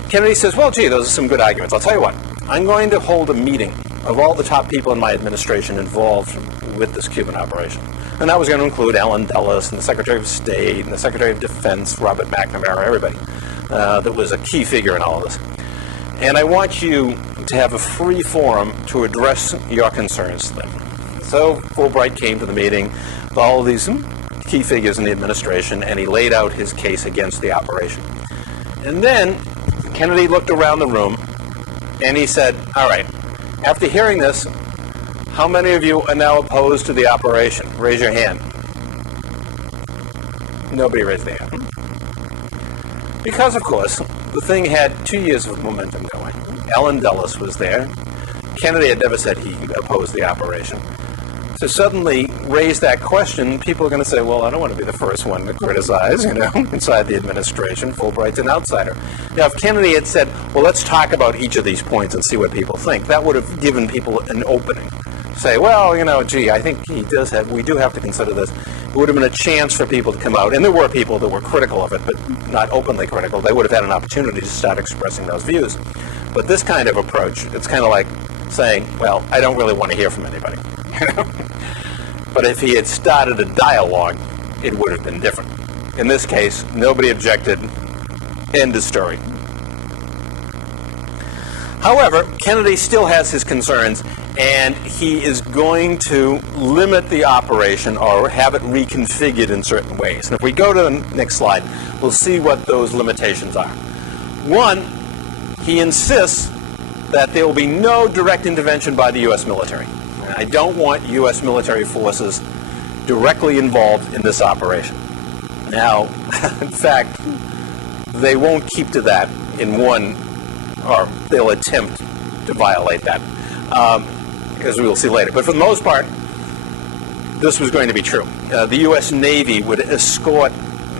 Kennedy says, well, gee, those are some good arguments. I'll tell you what. I'm going to hold a meeting of all the top people in my administration involved with this Cuban operation. And that was going to include Allen Dulles and the Secretary of State and the Secretary of Defense, Robert McNamara, everybody that was a key figure in all of this. And I want you to have a free forum to address your concerns to them. So Fulbright came to the meeting with all of these key figures in the administration, and he laid out his case against the operation. And then Kennedy looked around the room, and he said, all right, after hearing this, how many of you are now opposed to the operation? Raise your hand. Nobody raised their hand. Because, of course, the thing had 2 years of momentum going. Allen Dulles was there. Kennedy had never said he opposed the operation. To suddenly raise that question, people are going to say, well, I don't want to be the first one to criticize, inside the administration. Fulbright's an outsider. Now, if Kennedy had said, well, let's talk about each of these points and see what people think, that would have given people an opening. Say, well, gee, I think we do have to consider this. It would have been a chance for people to come out. And there were people that were critical of it, but not openly critical. They would have had an opportunity to start expressing those views. But this kind of approach, it's kind of like saying, well, I don't really want to hear from anybody. But if he had started a dialogue, it would have been different. In this case, nobody objected. End of story. However, Kennedy still has his concerns, and he is going to limit the operation or have it reconfigured in certain ways. And if we go to the next slide, we'll see what those limitations are. One, he insists that there will be no direct intervention by the U.S. military. I don't want U.S. military forces directly involved in this operation. Now, in fact, they won't keep to that in one, or they'll attempt to violate that, as we will see later. But for the most part, this was going to be true. The U.S. Navy would escort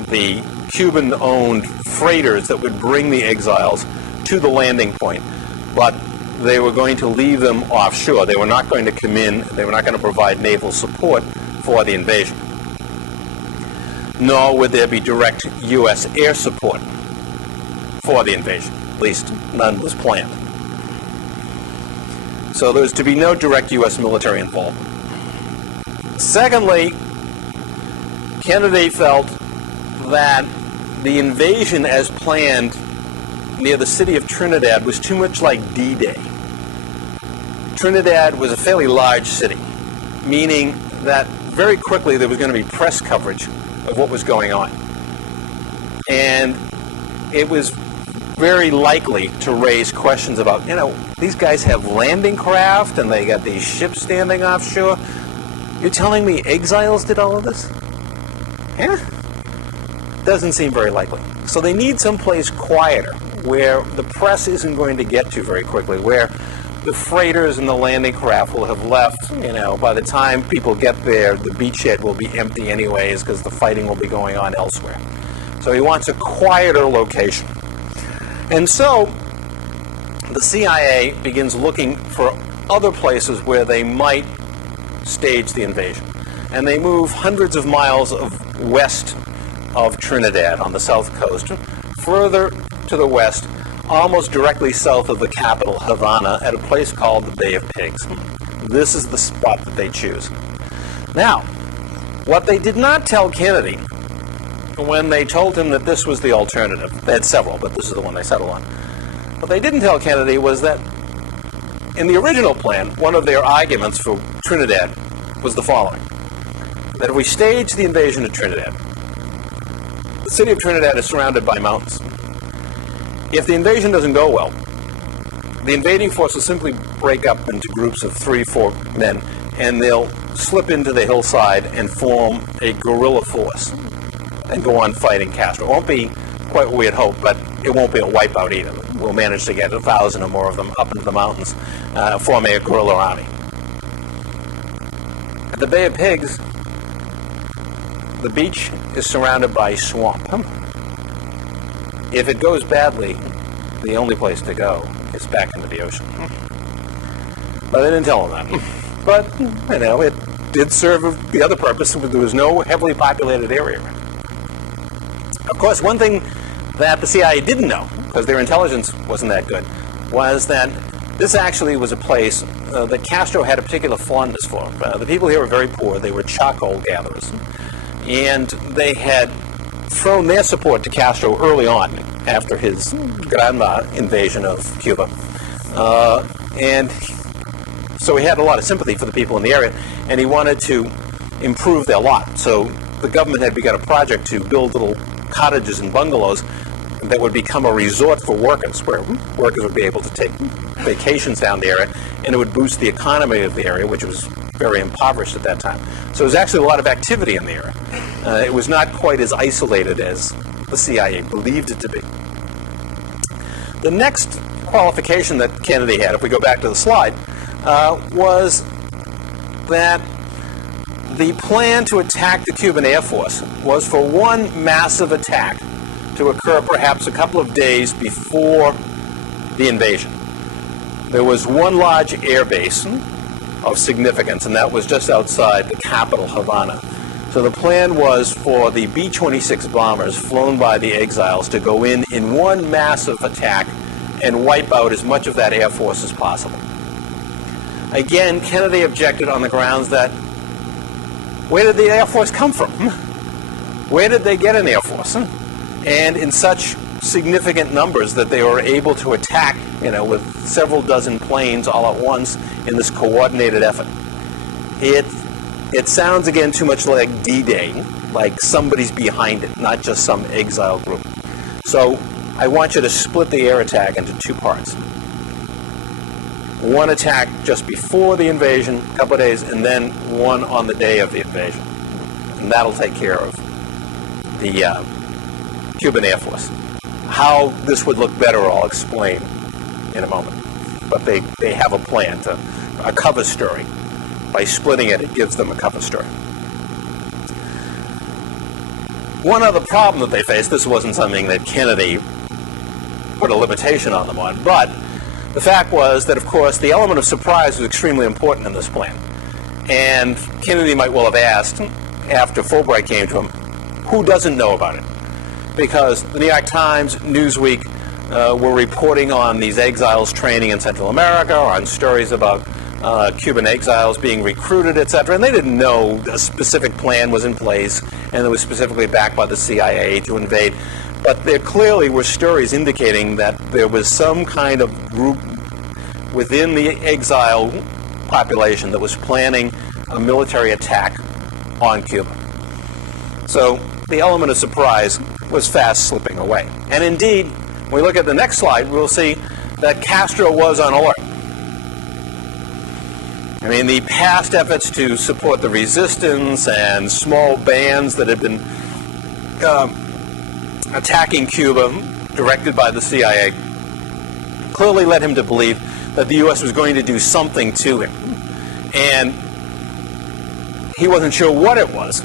the Cuban-owned freighters that would bring the exiles to the landing point, but they were going to leave them offshore. They were not going to come in. They were not going to provide naval support for the invasion. Nor would there be direct U.S. air support for the invasion. At least none was planned. So there was to be no direct U.S. military involvement. Secondly, Kennedy felt that the invasion as planned near the city of Trinidad was too much like D-Day. Trinidad was a fairly large city, meaning that very quickly there was going to be press coverage of what was going on. And it was very likely to raise questions about, these guys have landing craft and they got these ships standing offshore. You're telling me exiles did all of this? Yeah? Doesn't seem very likely. So they need someplace quieter, where the press isn't going to get to very quickly, where the freighters and the landing craft will have left. By the time people get there, the beachhead will be empty anyways because the fighting will be going on elsewhere. So he wants a quieter location. And so the CIA begins looking for other places where they might stage the invasion. And they move hundreds of miles west of Trinidad on the south coast, further to the west, almost directly south of the capital, Havana, at a place called the Bay of Pigs. This is the spot that they choose. Now, what they did not tell Kennedy when they told him that this was the alternative, they had several, but this is the one they settled on. What they didn't tell Kennedy was that in the original plan, one of their arguments for Trinidad was the following: that if we stage the invasion of Trinidad, the city of Trinidad is surrounded by mountains. If the invasion doesn't go well, the invading force will simply break up into groups of 3-4 men, and they'll slip into the hillside and form a guerrilla force and go on fighting Castro. It won't be quite what we had hoped, but it won't be a wipeout either. We'll manage to get 1,000 or more of them up into the mountains, forming a guerrilla army. At the Bay of Pigs, the beach is surrounded by swamp. If it goes badly, the only place to go rockets back into the ocean. But they didn't tell him that. But, you know, it did serve the other purpose. There was no heavily populated area. Of course, one thing that the CIA didn't know, because their intelligence wasn't that good, was that this actually was a place that Castro had a particular fondness for. The people here were very poor. They were charcoal gatherers. And they had thrown their support to Castro early on after his Granma invasion of Cuba. And so he had a lot of sympathy for the people in the area, and he wanted to improve their lot. So the government had begun a project to build little cottages and bungalows that would become a resort for workers, where workers would be able to take vacations down the area, and it would boost the economy of the area, which was very impoverished at that time. So there was actually a lot of activity in the area. It was not quite as isolated as the CIA believed it to be. The next qualification that Kennedy had, if we go back to the slide, was that the plan to attack the Cuban Air Force was for one massive attack to occur perhaps a couple of days before the invasion. There was one large air base of significance, and that was just outside the capital, Havana. So the plan was for the B-26 bombers flown by the exiles to go in one massive attack and wipe out as much of that Air Force as possible. Again, Kennedy objected on the grounds that where did the Air Force come from? Where did they get an Air Force? And in such significant numbers that they were able to attack, with several dozen planes all at once in this coordinated effort. It sounds again too much like D-Day, like somebody's behind it, not just some exile group. So I want you to split the air attack into two parts. One attack just before the invasion, a couple of days, and then one on the day of the invasion. And that'll take care of the Cuban Air Force. How this would look better, I'll explain in a moment. But they have a plan, a cover story. By splitting it, it gives them a cover story. One other problem that they faced, this wasn't something that Kennedy put a limitation on them on, but the fact was that, of course, the element of surprise was extremely important in this plan. And Kennedy might well have asked, after Fulbright came to him, who doesn't know about it? Because the New York Times, Newsweek were reporting on these exiles training in Central America, or on stories about Cuban exiles being recruited, etc. And they didn't know a specific plan was in place and it was specifically backed by the CIA to invade. But there clearly were stories indicating that there was some kind of group within the exile population that was planning a military attack on Cuba. So the element of surprise was fast slipping away. And indeed, when we look at the next slide, we'll see that Castro was on alert. I mean, the past efforts to support the resistance and small bands that had been attacking Cuba, directed by the CIA, clearly led him to believe that the U.S. was going to do something to him. And he wasn't sure what it was.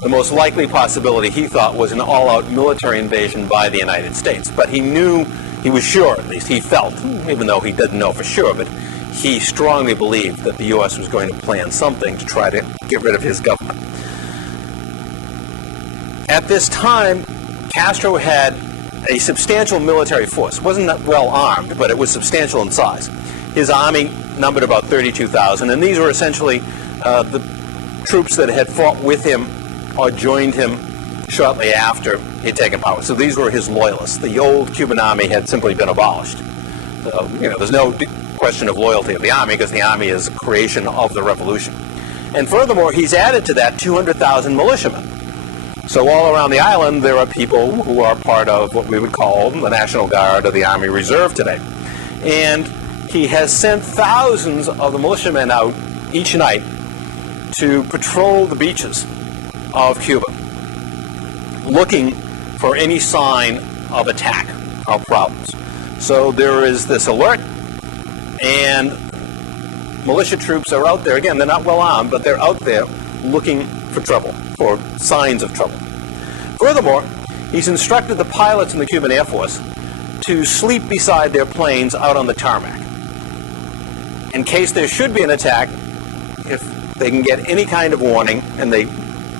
The most likely possibility, he thought, was an all-out military invasion by the United States. But he knew, he was sure at least, he felt, even though he didn't know for sure, but he strongly believed that the U.S. was going to plan something to try to get rid of his government. At this time, Castro had a substantial military force. It wasn't well armed, but it was substantial in size. His army numbered about 32,000, and these were essentially the troops that had fought with him or joined him shortly after he had taken power. So these were his loyalists. The old Cuban army had simply been abolished. So, there's no question of loyalty of the army, because the army is a creation of the revolution. And furthermore, he's added to that 200,000 militiamen. So all around the island, there are people who are part of what we would call the National Guard or the Army Reserve today. And he has sent thousands of the militiamen out each night to patrol the beaches of Cuba, looking for any sign of attack or problems. So there is this alert, and militia troops are out there. Again, they're not well armed, but they're out there looking for trouble, for signs of trouble. Furthermore, he's instructed the pilots in the Cuban Air Force to sleep beside their planes out on the tarmac. In case there should be an attack, if they can get any kind of warning, and they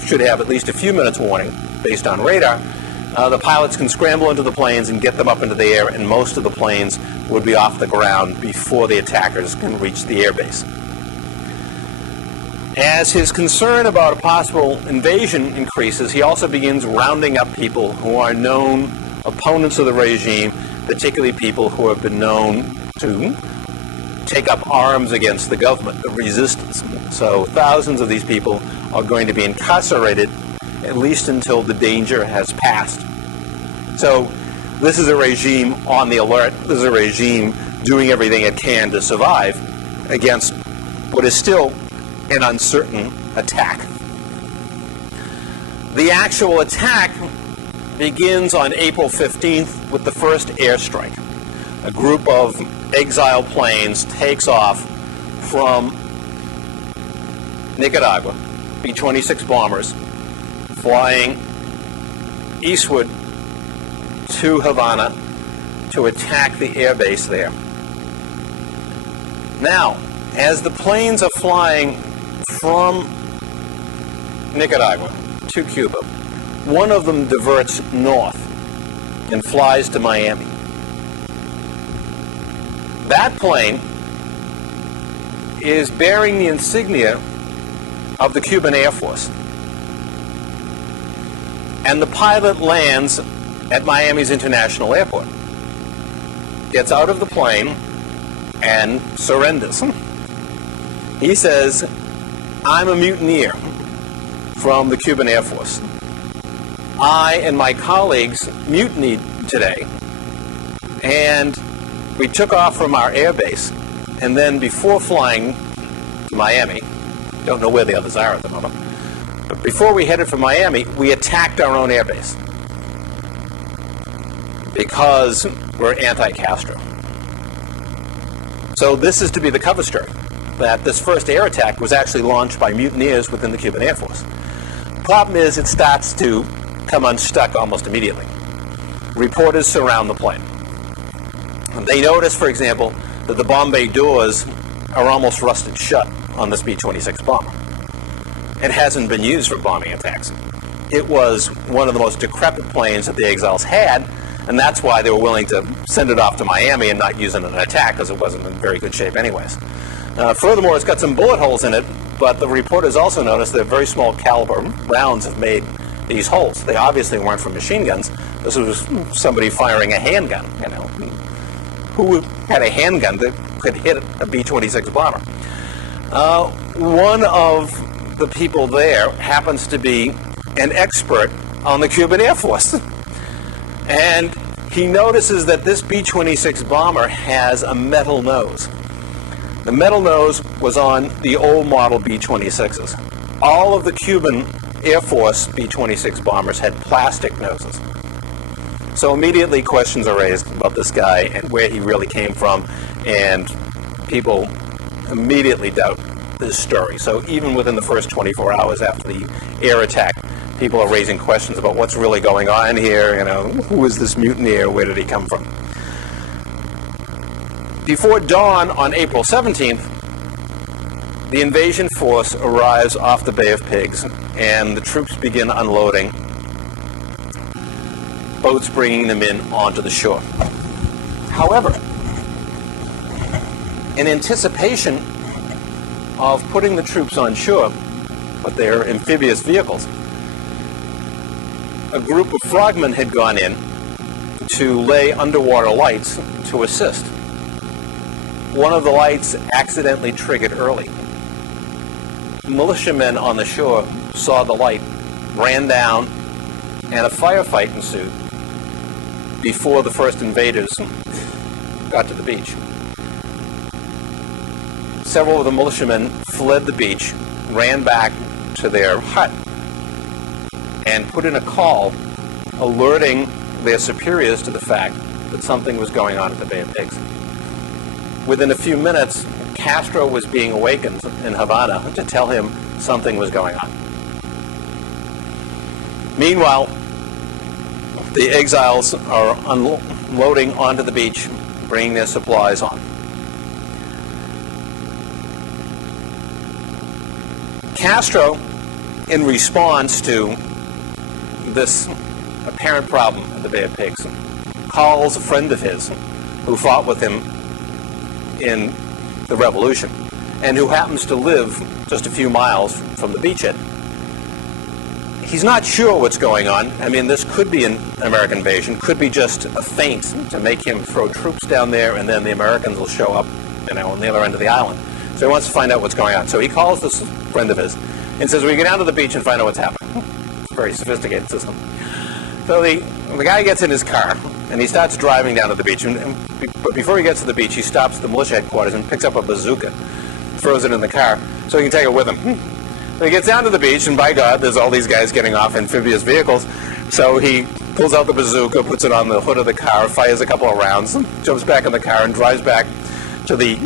should have at least a few minutes warning based on radar, the pilots can scramble into the planes and get them up into the air, and most of the planes would be off the ground before the attackers can reach the airbase. As his concern about a possible invasion increases, he also begins rounding up people who are known opponents of the regime, particularly people who have been known to take up arms against the government, the resistance. So thousands of these people are going to be incarcerated at least until the danger has passed. So this is a regime on the alert. This is a regime doing everything it can to survive against what is still an uncertain attack. The actual attack begins on April 15th with the first airstrike. A group of exile planes takes off from Nicaragua, B-26 bombers, flying eastward to Havana to attack the airbase there. Now, as the planes are flying from Nicaragua to Cuba, one of them diverts north and flies to Miami. That plane is bearing the insignia of the Cuban Air Force. And the pilot lands at Miami's International Airport, gets out of the plane, and surrenders. He says, "I'm a mutineer from the Cuban Air Force. I and my colleagues mutinied today, and we took off from our airbase, and then before flying to Miami, don't know where the others are at the moment, but before we headed for Miami, we attacked our own airbase because we're anti-Castro." So this is to be the cover story, that this first air attack was actually launched by mutineers within the Cuban Air Force. Problem is, it starts to come unstuck almost immediately. Reporters surround the plane. They notice, for example, that the bomb bay doors are almost rusted shut on this B-26 bomber. It hasn't been used for bombing attacks. It was one of the most decrepit planes that the exiles had, and that's why they were willing to send it off to Miami and not use it in an attack, because it wasn't in very good shape anyways. Furthermore, it's got some bullet holes in it, but the reporters also noticed that very small caliber rounds have made these holes. They obviously weren't from machine guns. This was somebody firing a handgun, you know. Who had a handgun that could hit a B-26 bomber? One of the people there happens to be an expert on the Cuban Air Force. And he notices that this B-26 bomber has a metal nose. The metal nose was on the old model B-26s. All of the Cuban Air Force B-26 bombers had plastic noses. So immediately questions are raised about this guy and where he really came from, and people immediately doubt this story. So even within the first 24 hours after the air attack, people are raising questions about what's really going on here, you know, who is this mutineer, where did he come from? Before dawn on April 17th, the invasion force arrives off the Bay of Pigs, and the troops begin unloading, boats bringing them in onto the shore. However, in anticipation of putting the troops on shore with their amphibious vehicles, a group of frogmen had gone in to lay underwater lights to assist. One of the lights accidentally triggered early. Militiamen on the shore saw the light, ran down, and a firefight ensued before the first invaders got to the beach. Several of the militiamen fled the beach, ran back to their hut, and put in a call alerting their superiors to the fact that something was going on at the Bay of Pigs. Within a few minutes, Castro was being awakened in Havana to tell him something was going on. Meanwhile, the exiles are loading onto the beach, bringing their supplies on. Castro, in response to this apparent problem at the Bay of Pigs, calls a friend of his who fought with him in the revolution and who happens to live just a few miles from the beachhead. He's not sure what's going on. I mean, this could be an American invasion, could be just a feint to make him throw troops down there, and then the Americans will show up, on the other end of the island. So he wants to find out what's going on. So he calls this friend of his and says, "Will you go down to the beach and find out what's happening?" It's a very sophisticated system. So the guy gets in his car and he starts driving down to the beach. But before he gets to the beach, he stops at the militia headquarters and picks up a bazooka, throws it in the car so he can take it with him. So he gets down to the beach, and by God, there's all these guys getting off amphibious vehicles. So he pulls out the bazooka, puts it on the hood of the car, fires a couple of rounds, jumps back in the car, and drives back to the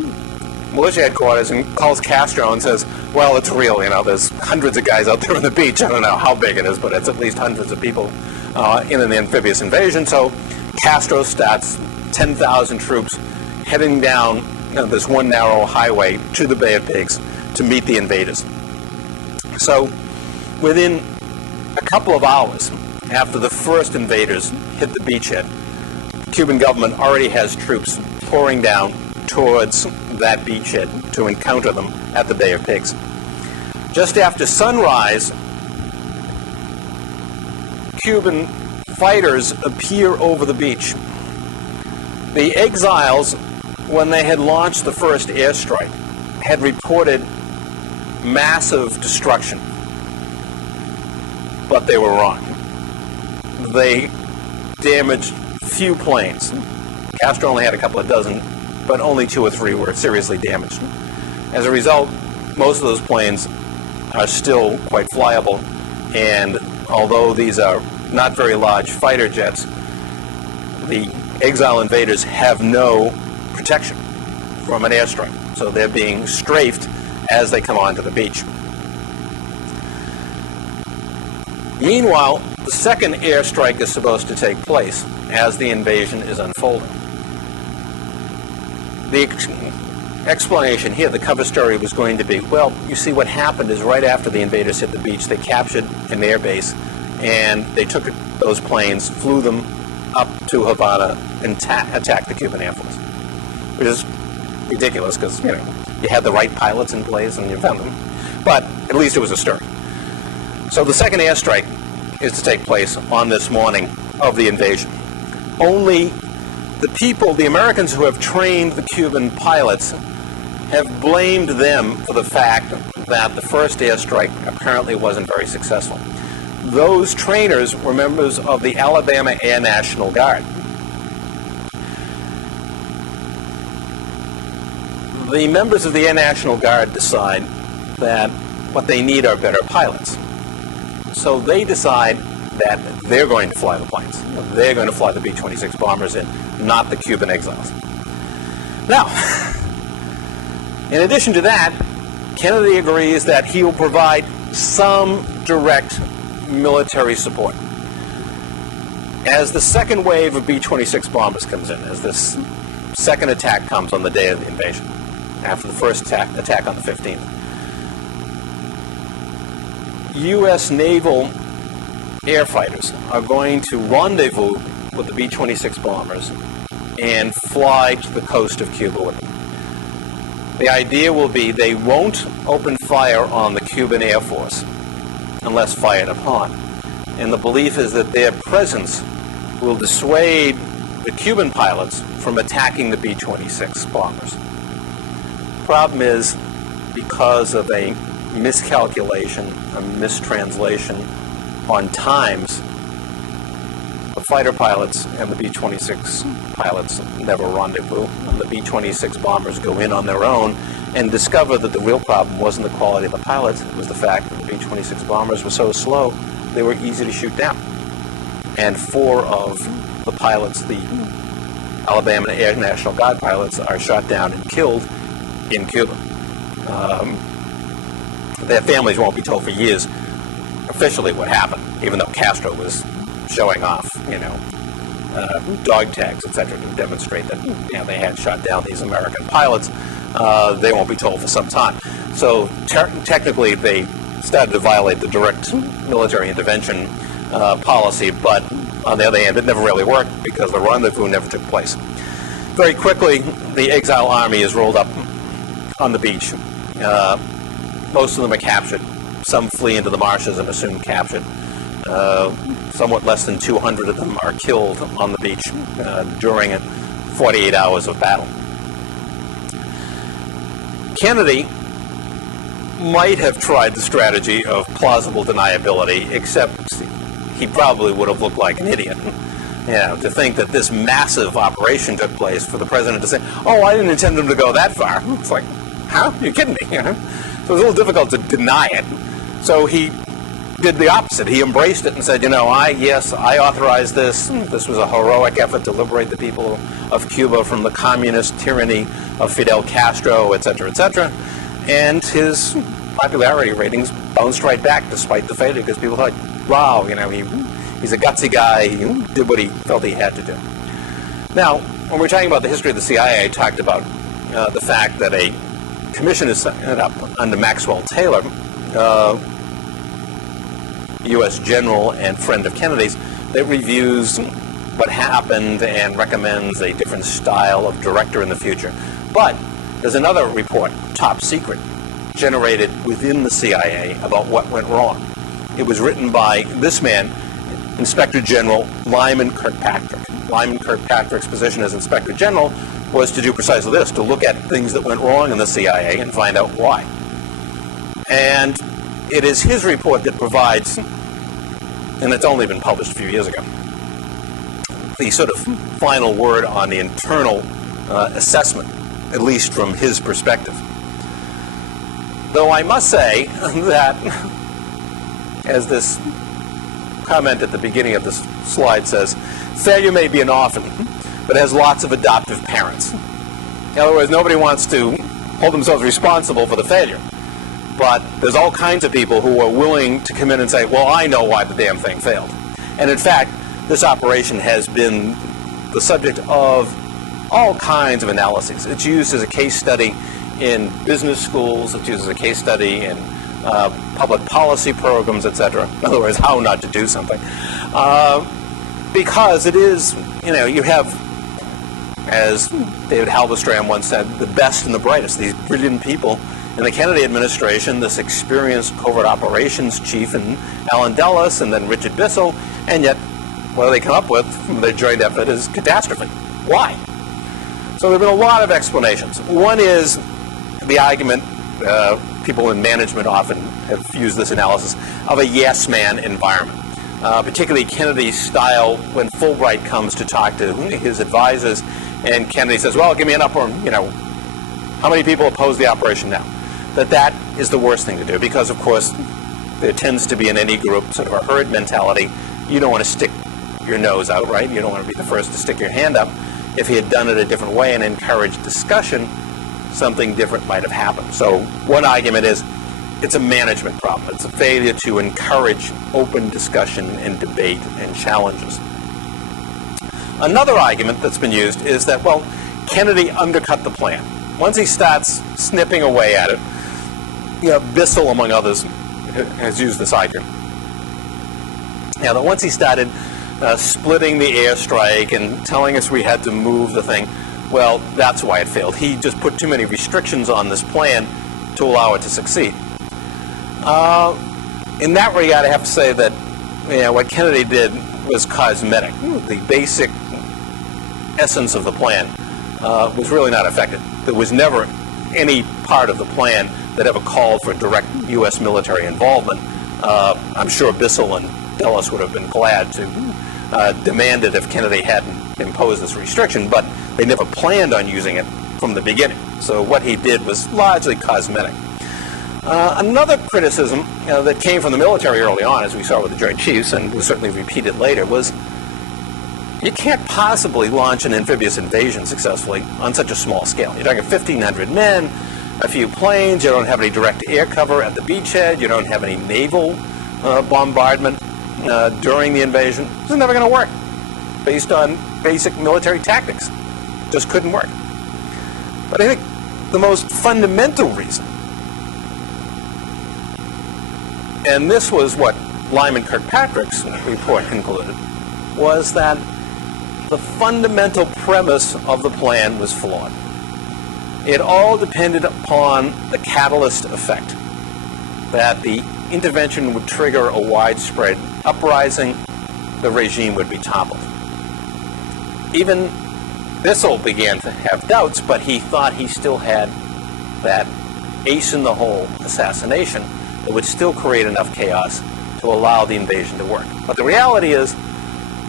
militia headquarters and calls Castro and says, "Well, it's real, there's hundreds of guys out there on the beach. I don't know how big it is, but it's at least hundreds of people in an amphibious invasion." So Castro starts 10,000 troops heading down this one narrow highway to the Bay of Pigs to meet the invaders. So within a couple of hours after the first invaders hit the beachhead, the Cuban government already has troops pouring down towards that beachhead to encounter them at the Bay of Pigs. Just after sunrise, Cuban fighters appear over the beach. The exiles, when they had launched the first airstrike, had reported massive destruction. But they were wrong. They damaged few planes. Castro only had a couple of dozen, but only 2 or 3 were seriously damaged. As a result, most of those planes are still quite flyable, and although these are not very large fighter jets, the exile invaders have no protection from an airstrike, so they're being strafed as they come onto the beach. Meanwhile, the second airstrike is supposed to take place as the invasion is unfolding. The explanation here, the cover story, was going to be, well, you see, what happened is right after the invaders hit the beach, they captured an air base, and they took those planes, flew them up to Havana, and attacked the Cuban Air Force. Which is ridiculous, because, you had the right pilots in place and you found them. But at least it was a story. So the second airstrike is to take place on this morning of the invasion. Only the Americans who have trained the Cuban pilots, have blamed them for the fact that the first airstrike apparently wasn't very successful. Those trainers were members of the Alabama Air National Guard. The members of the Air National Guard decide that what they need are better pilots. So they decide that they're going to fly the planes. They're going to fly the B-26 bombers in, not the Cuban exiles. Now, in addition to that, Kennedy agrees that he will provide some direct military support. As the second wave of B-26 bombers comes in, as this second attack comes on the day of the invasion, after the first attack on the 15th, U.S. naval air fighters are going to rendezvous with the B-26 bombers and fly to the coast of Cuba with them. The idea will be they won't open fire on the Cuban Air Force unless fired upon. And the belief is that their presence will dissuade the Cuban pilots from attacking the B-26 bombers. The problem is, because of a miscalculation, a mistranslation on times, the fighter pilots and the B-26 pilots never rendezvous. And the B-26 bombers go in on their own and discover that the real problem wasn't the quality of the pilots, it was the fact that the B-26 bombers were so slow, they were easy to shoot down. And 4 of the pilots, the Alabama Air National Guard pilots, are shot down and killed in Cuba. Their families won't be told for years officially what happened, even though Castro was showing off, dog tags, etc., to demonstrate that they had shot down these American pilots. They won't be told for some time. So technically, they started to violate the direct military intervention policy, but on the other hand, it never really worked because the rendezvous never took place. Very quickly, the exile army is rolled up on the beach. Most of them are captured. Some flee into the marshes and are soon captured. Somewhat less than 200 of them are killed on the beach during 48 hours of battle. Kennedy might have tried the strategy of plausible deniability, except he probably would have looked like an idiot. To think that this massive operation took place for the president to say, "Oh, I didn't intend him to go that far." It's like, how? You're kidding me. So it was a little difficult to deny it. So he did the opposite. He embraced it and said, I authorized this. This was a heroic effort to liberate the people of Cuba from the communist tyranny of Fidel Castro, etc., etc. And his popularity ratings bounced right back despite the failure, because people thought, wow, he's a gutsy guy. He did what he felt he had to do. Now, when we're talking about the history of the CIA, I talked about the fact that a commission is set up under Maxwell Taylor, U.S. general and friend of Kennedy's, that reviews what happened and recommends a different style of director in the future. But there's another report, top secret, generated within the CIA about what went wrong. It was written by this man, Inspector General Lyman Kirkpatrick. Lyman Kirkpatrick's position as Inspector General was to do precisely this, to look at things that went wrong in the CIA and find out why. And it is his report that provides, and it's only been published a few years ago, the sort of final word on the internal assessment, at least from his perspective. Though I must say that, as this comment at the beginning of this slide says, failure may be an orphan, but has lots of adoptive parents. In other words, nobody wants to hold themselves responsible for the failure. But there's all kinds of people who are willing to come in and say, well, I know why the damn thing failed. And in fact, this operation has been the subject of all kinds of analyses. It's used as a case study in business schools. It's used as a case study in public policy programs, etc. In other words, how not to do something. Because it is, you have, as David Halberstam once said, the best and the brightest, these brilliant people in the Kennedy administration, this experienced covert operations chief in Alan Dulles and then Richard Bissell, and yet what do they come up with from their joint effort is catastrophe. Why? So there have been a lot of explanations. One is the argument, people in management often have used this analysis, of a yes man environment. Particularly Kennedy's style when Fulbright comes to talk to his advisors, and Kennedy says, well, give me an upper, how many people oppose the operation now? That is the worst thing to do, because of course there tends to be in any group sort of a herd mentality. You don't want to stick your nose out, right? You don't want to be the first to stick your hand up. If he had done it a different way and encouraged discussion, something different might have happened. So one argument is it's a management problem. It's a failure to encourage open discussion and debate and challenges. Another argument that's been used is that, well, Kennedy undercut the plan. Once he starts snipping away at it, Bissell, among others, has used this argument. That once he started splitting the airstrike and telling us we had to move the thing, well, that's why it failed. He just put too many restrictions on this plan to allow it to succeed. In that regard, I have to say that what Kennedy did was cosmetic. The basic essence of the plan was really not affected. There was never any part of the plan that ever called for direct U.S. military involvement. I'm sure Bissell and Dulles would have been glad to demand it if Kennedy hadn't imposed this restriction, but they never planned on using it from the beginning. So what he did was largely cosmetic. Another criticism that came from the military early on, as we saw with the Joint Chiefs, and was certainly repeated later, was you can't possibly launch an amphibious invasion successfully on such a small scale. You're talking 1,500 men, a few planes, you don't have any direct air cover at the beachhead, you don't have any naval bombardment during the invasion. This is never going to work based on basic military tactics. Just couldn't work. But I think the most fundamental reason, and this was what Lyman Kirkpatrick's report concluded, was that the fundamental premise of the plan was flawed. It all depended upon the catalyst effect, that the intervention would trigger a widespread uprising, the regime would be toppled. Even Bissell began to have doubts, but he thought he still had that ace in the hole assassination that would still create enough chaos to allow the invasion to work. But the reality is,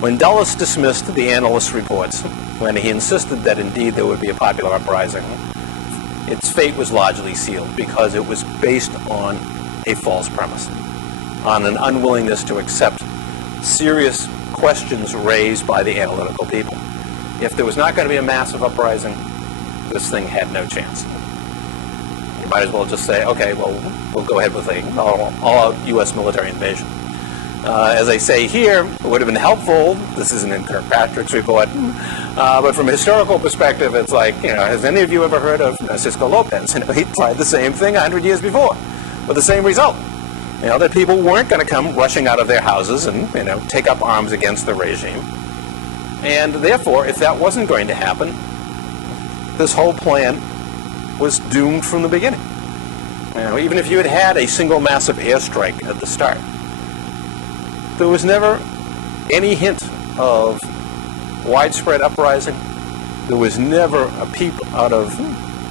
when Dulles dismissed the analysts' reports, when he insisted that indeed there would be a popular uprising, its fate was largely sealed because it was based on a false premise, on an unwillingness to accept serious questions raised by the analytical people. If there was not going to be a massive uprising, this thing had no chance. You might as well just say, okay, well, we'll go ahead with an all-out U.S. military invasion. As I say here, it would have been helpful. This isn't in Kirkpatrick's report, but from a historical perspective, it's like, has any of you ever heard of Cisco Lopez? He tried the same thing 100 years before, with the same result. That people weren't going to come rushing out of their houses and, take up arms against the regime. And therefore, if that wasn't going to happen, this whole plan was doomed from the beginning. Even if you had had a single massive airstrike at the start, there was never any hint of widespread uprising. There was never a peep out of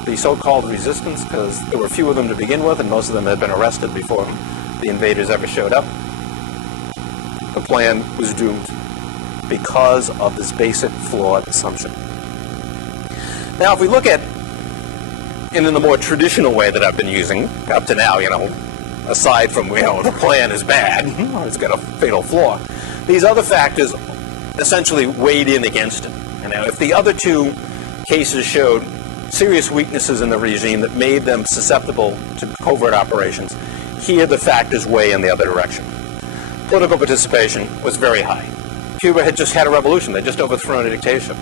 the so-called resistance, because there were few of them to begin with, and most of them had been arrested before the invaders ever showed up. The plan was doomed because of this basic flawed assumption. Now, if we look at, in the more traditional way that I've been using up to now, aside from, the plan is bad, it's got a fatal flaw, these other factors essentially weighed in against it. If the other two cases showed serious weaknesses in the regime that made them susceptible to covert operations, here the factors weigh in the other direction. Political participation was very high. Cuba had just had a revolution. They'd just overthrown a dictatorship.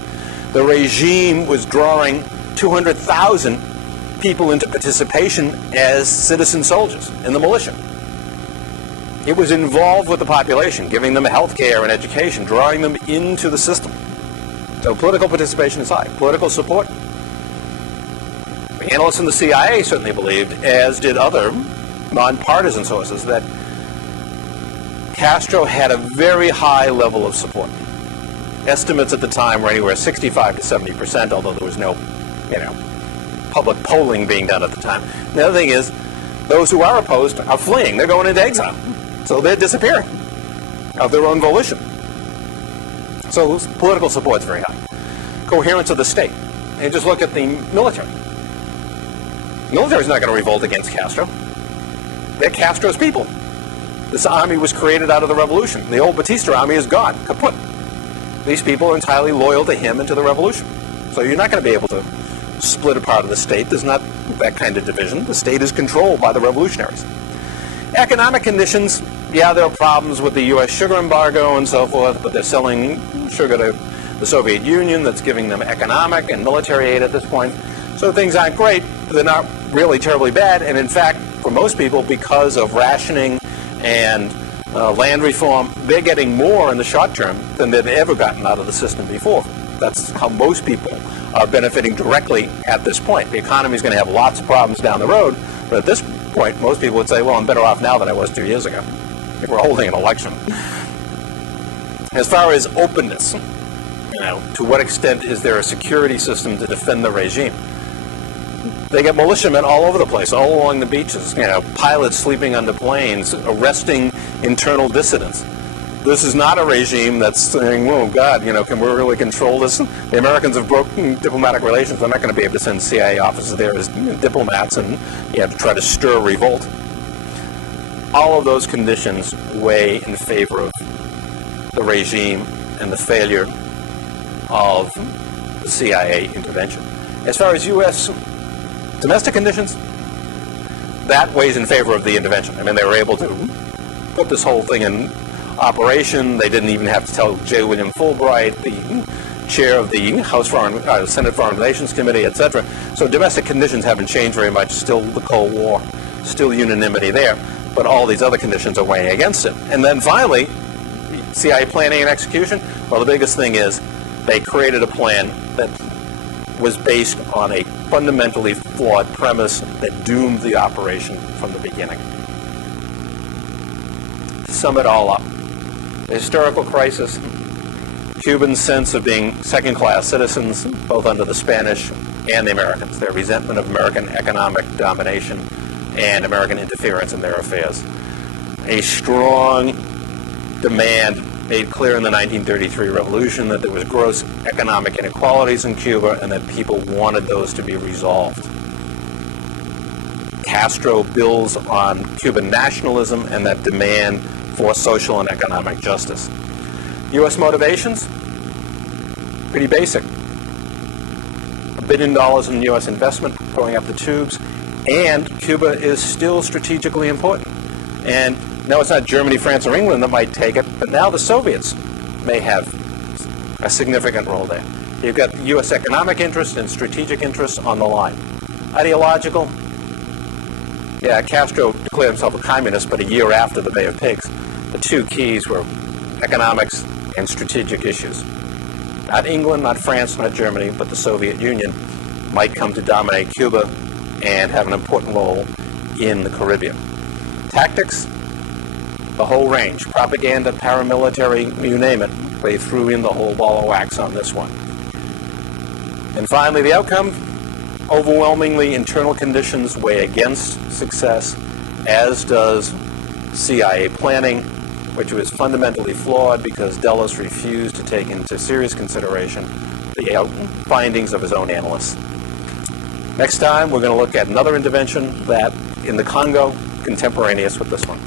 The regime was drawing 200,000 people into participation as citizen soldiers in the militia. It was involved with the population, giving them health care and education, drawing them into the system. So political participation is high. Political support. The analysts in the CIA certainly believed, as did other nonpartisan sources, that Castro had a very high level of support. Estimates at the time were anywhere 65 to 70%, although there was no, public polling being done at the time. The other thing is, those who are opposed are fleeing. They're going into exile. So they're disappearing of their own volition. So political support is very high. Coherence of the state. And just look at the military. The military is not going to revolt against Castro. They're Castro's people. This army was created out of the revolution. The old Batista army is gone, kaput. These people are entirely loyal to him and to the revolution. So you're not going to be able to split apart of the state. There's not that kind of division. The state is controlled by the revolutionaries. Economic conditions, there are problems with the U.S. sugar embargo and so forth, but they're selling sugar to the Soviet Union that's giving them economic and military aid at this point. So things aren't great. They're not really terribly bad. And in fact, for most people, because of rationing and land reform, they're getting more in the short term than they've ever gotten out of the system before. That's how most people are benefiting directly at this point. The economy is going to have lots of problems down the road, but at this point, most people would say, well, I'm better off now than I was 2 years ago, if we're holding an election. As far as openness, to what extent is there a security system to defend the regime? They get militiamen all over the place, all along the beaches, pilots sleeping under planes, arresting internal dissidents. This is not a regime that's saying, oh, God, can we really control this? The Americans have broken diplomatic relations. They're not going to be able to send CIA officers there as diplomats and to try to stir revolt. All of those conditions weigh in favor of the regime and the failure of the CIA intervention. As far as U.S. domestic conditions, that weighs in favor of the intervention. They were able to put this whole thing in operation. They didn't even have to tell J. William Fulbright, the chair of the Senate Foreign Relations Committee, etc. So domestic conditions haven't changed very much. Still the Cold War, still unanimity there, but all these other conditions are weighing against it. And then finally, CIA planning and execution. Well, the biggest thing is they created a plan that was based on a fundamentally flawed premise that doomed the operation from the beginning. To sum it all up, the historical crisis, Cubans' sense of being second-class citizens, both under the Spanish and the Americans, their resentment of American economic domination and American interference in their affairs. A strong demand made clear in the 1933 revolution that there was gross economic inequalities in Cuba and that people wanted those to be resolved. Castro builds on Cuban nationalism and that demand for social and economic justice. U.S. motivations? Pretty basic. $1 billion in U.S. investment going up the tubes, and Cuba is still strategically important. And no, it's not Germany, France, or England that might take it, but now the Soviets may have a significant role there. You've got U.S. economic interests and strategic interests on the line. Ideological? Yeah, Castro declared himself a communist, but a year after the Bay of Pigs. The two keys were economics and strategic issues. Not England, not France, not Germany, but the Soviet Union might come to dominate Cuba and have an important role in the Caribbean. Tactics? The whole range. Propaganda, paramilitary, you name it. They threw in the whole ball of wax on this one. And finally, the outcome? Overwhelmingly, internal conditions weigh against success, as does CIA planning, which was fundamentally flawed because Dulles refused to take into serious consideration the findings of his own analysts. Next time, we're going to look at another intervention that in the Congo, contemporaneous with this one.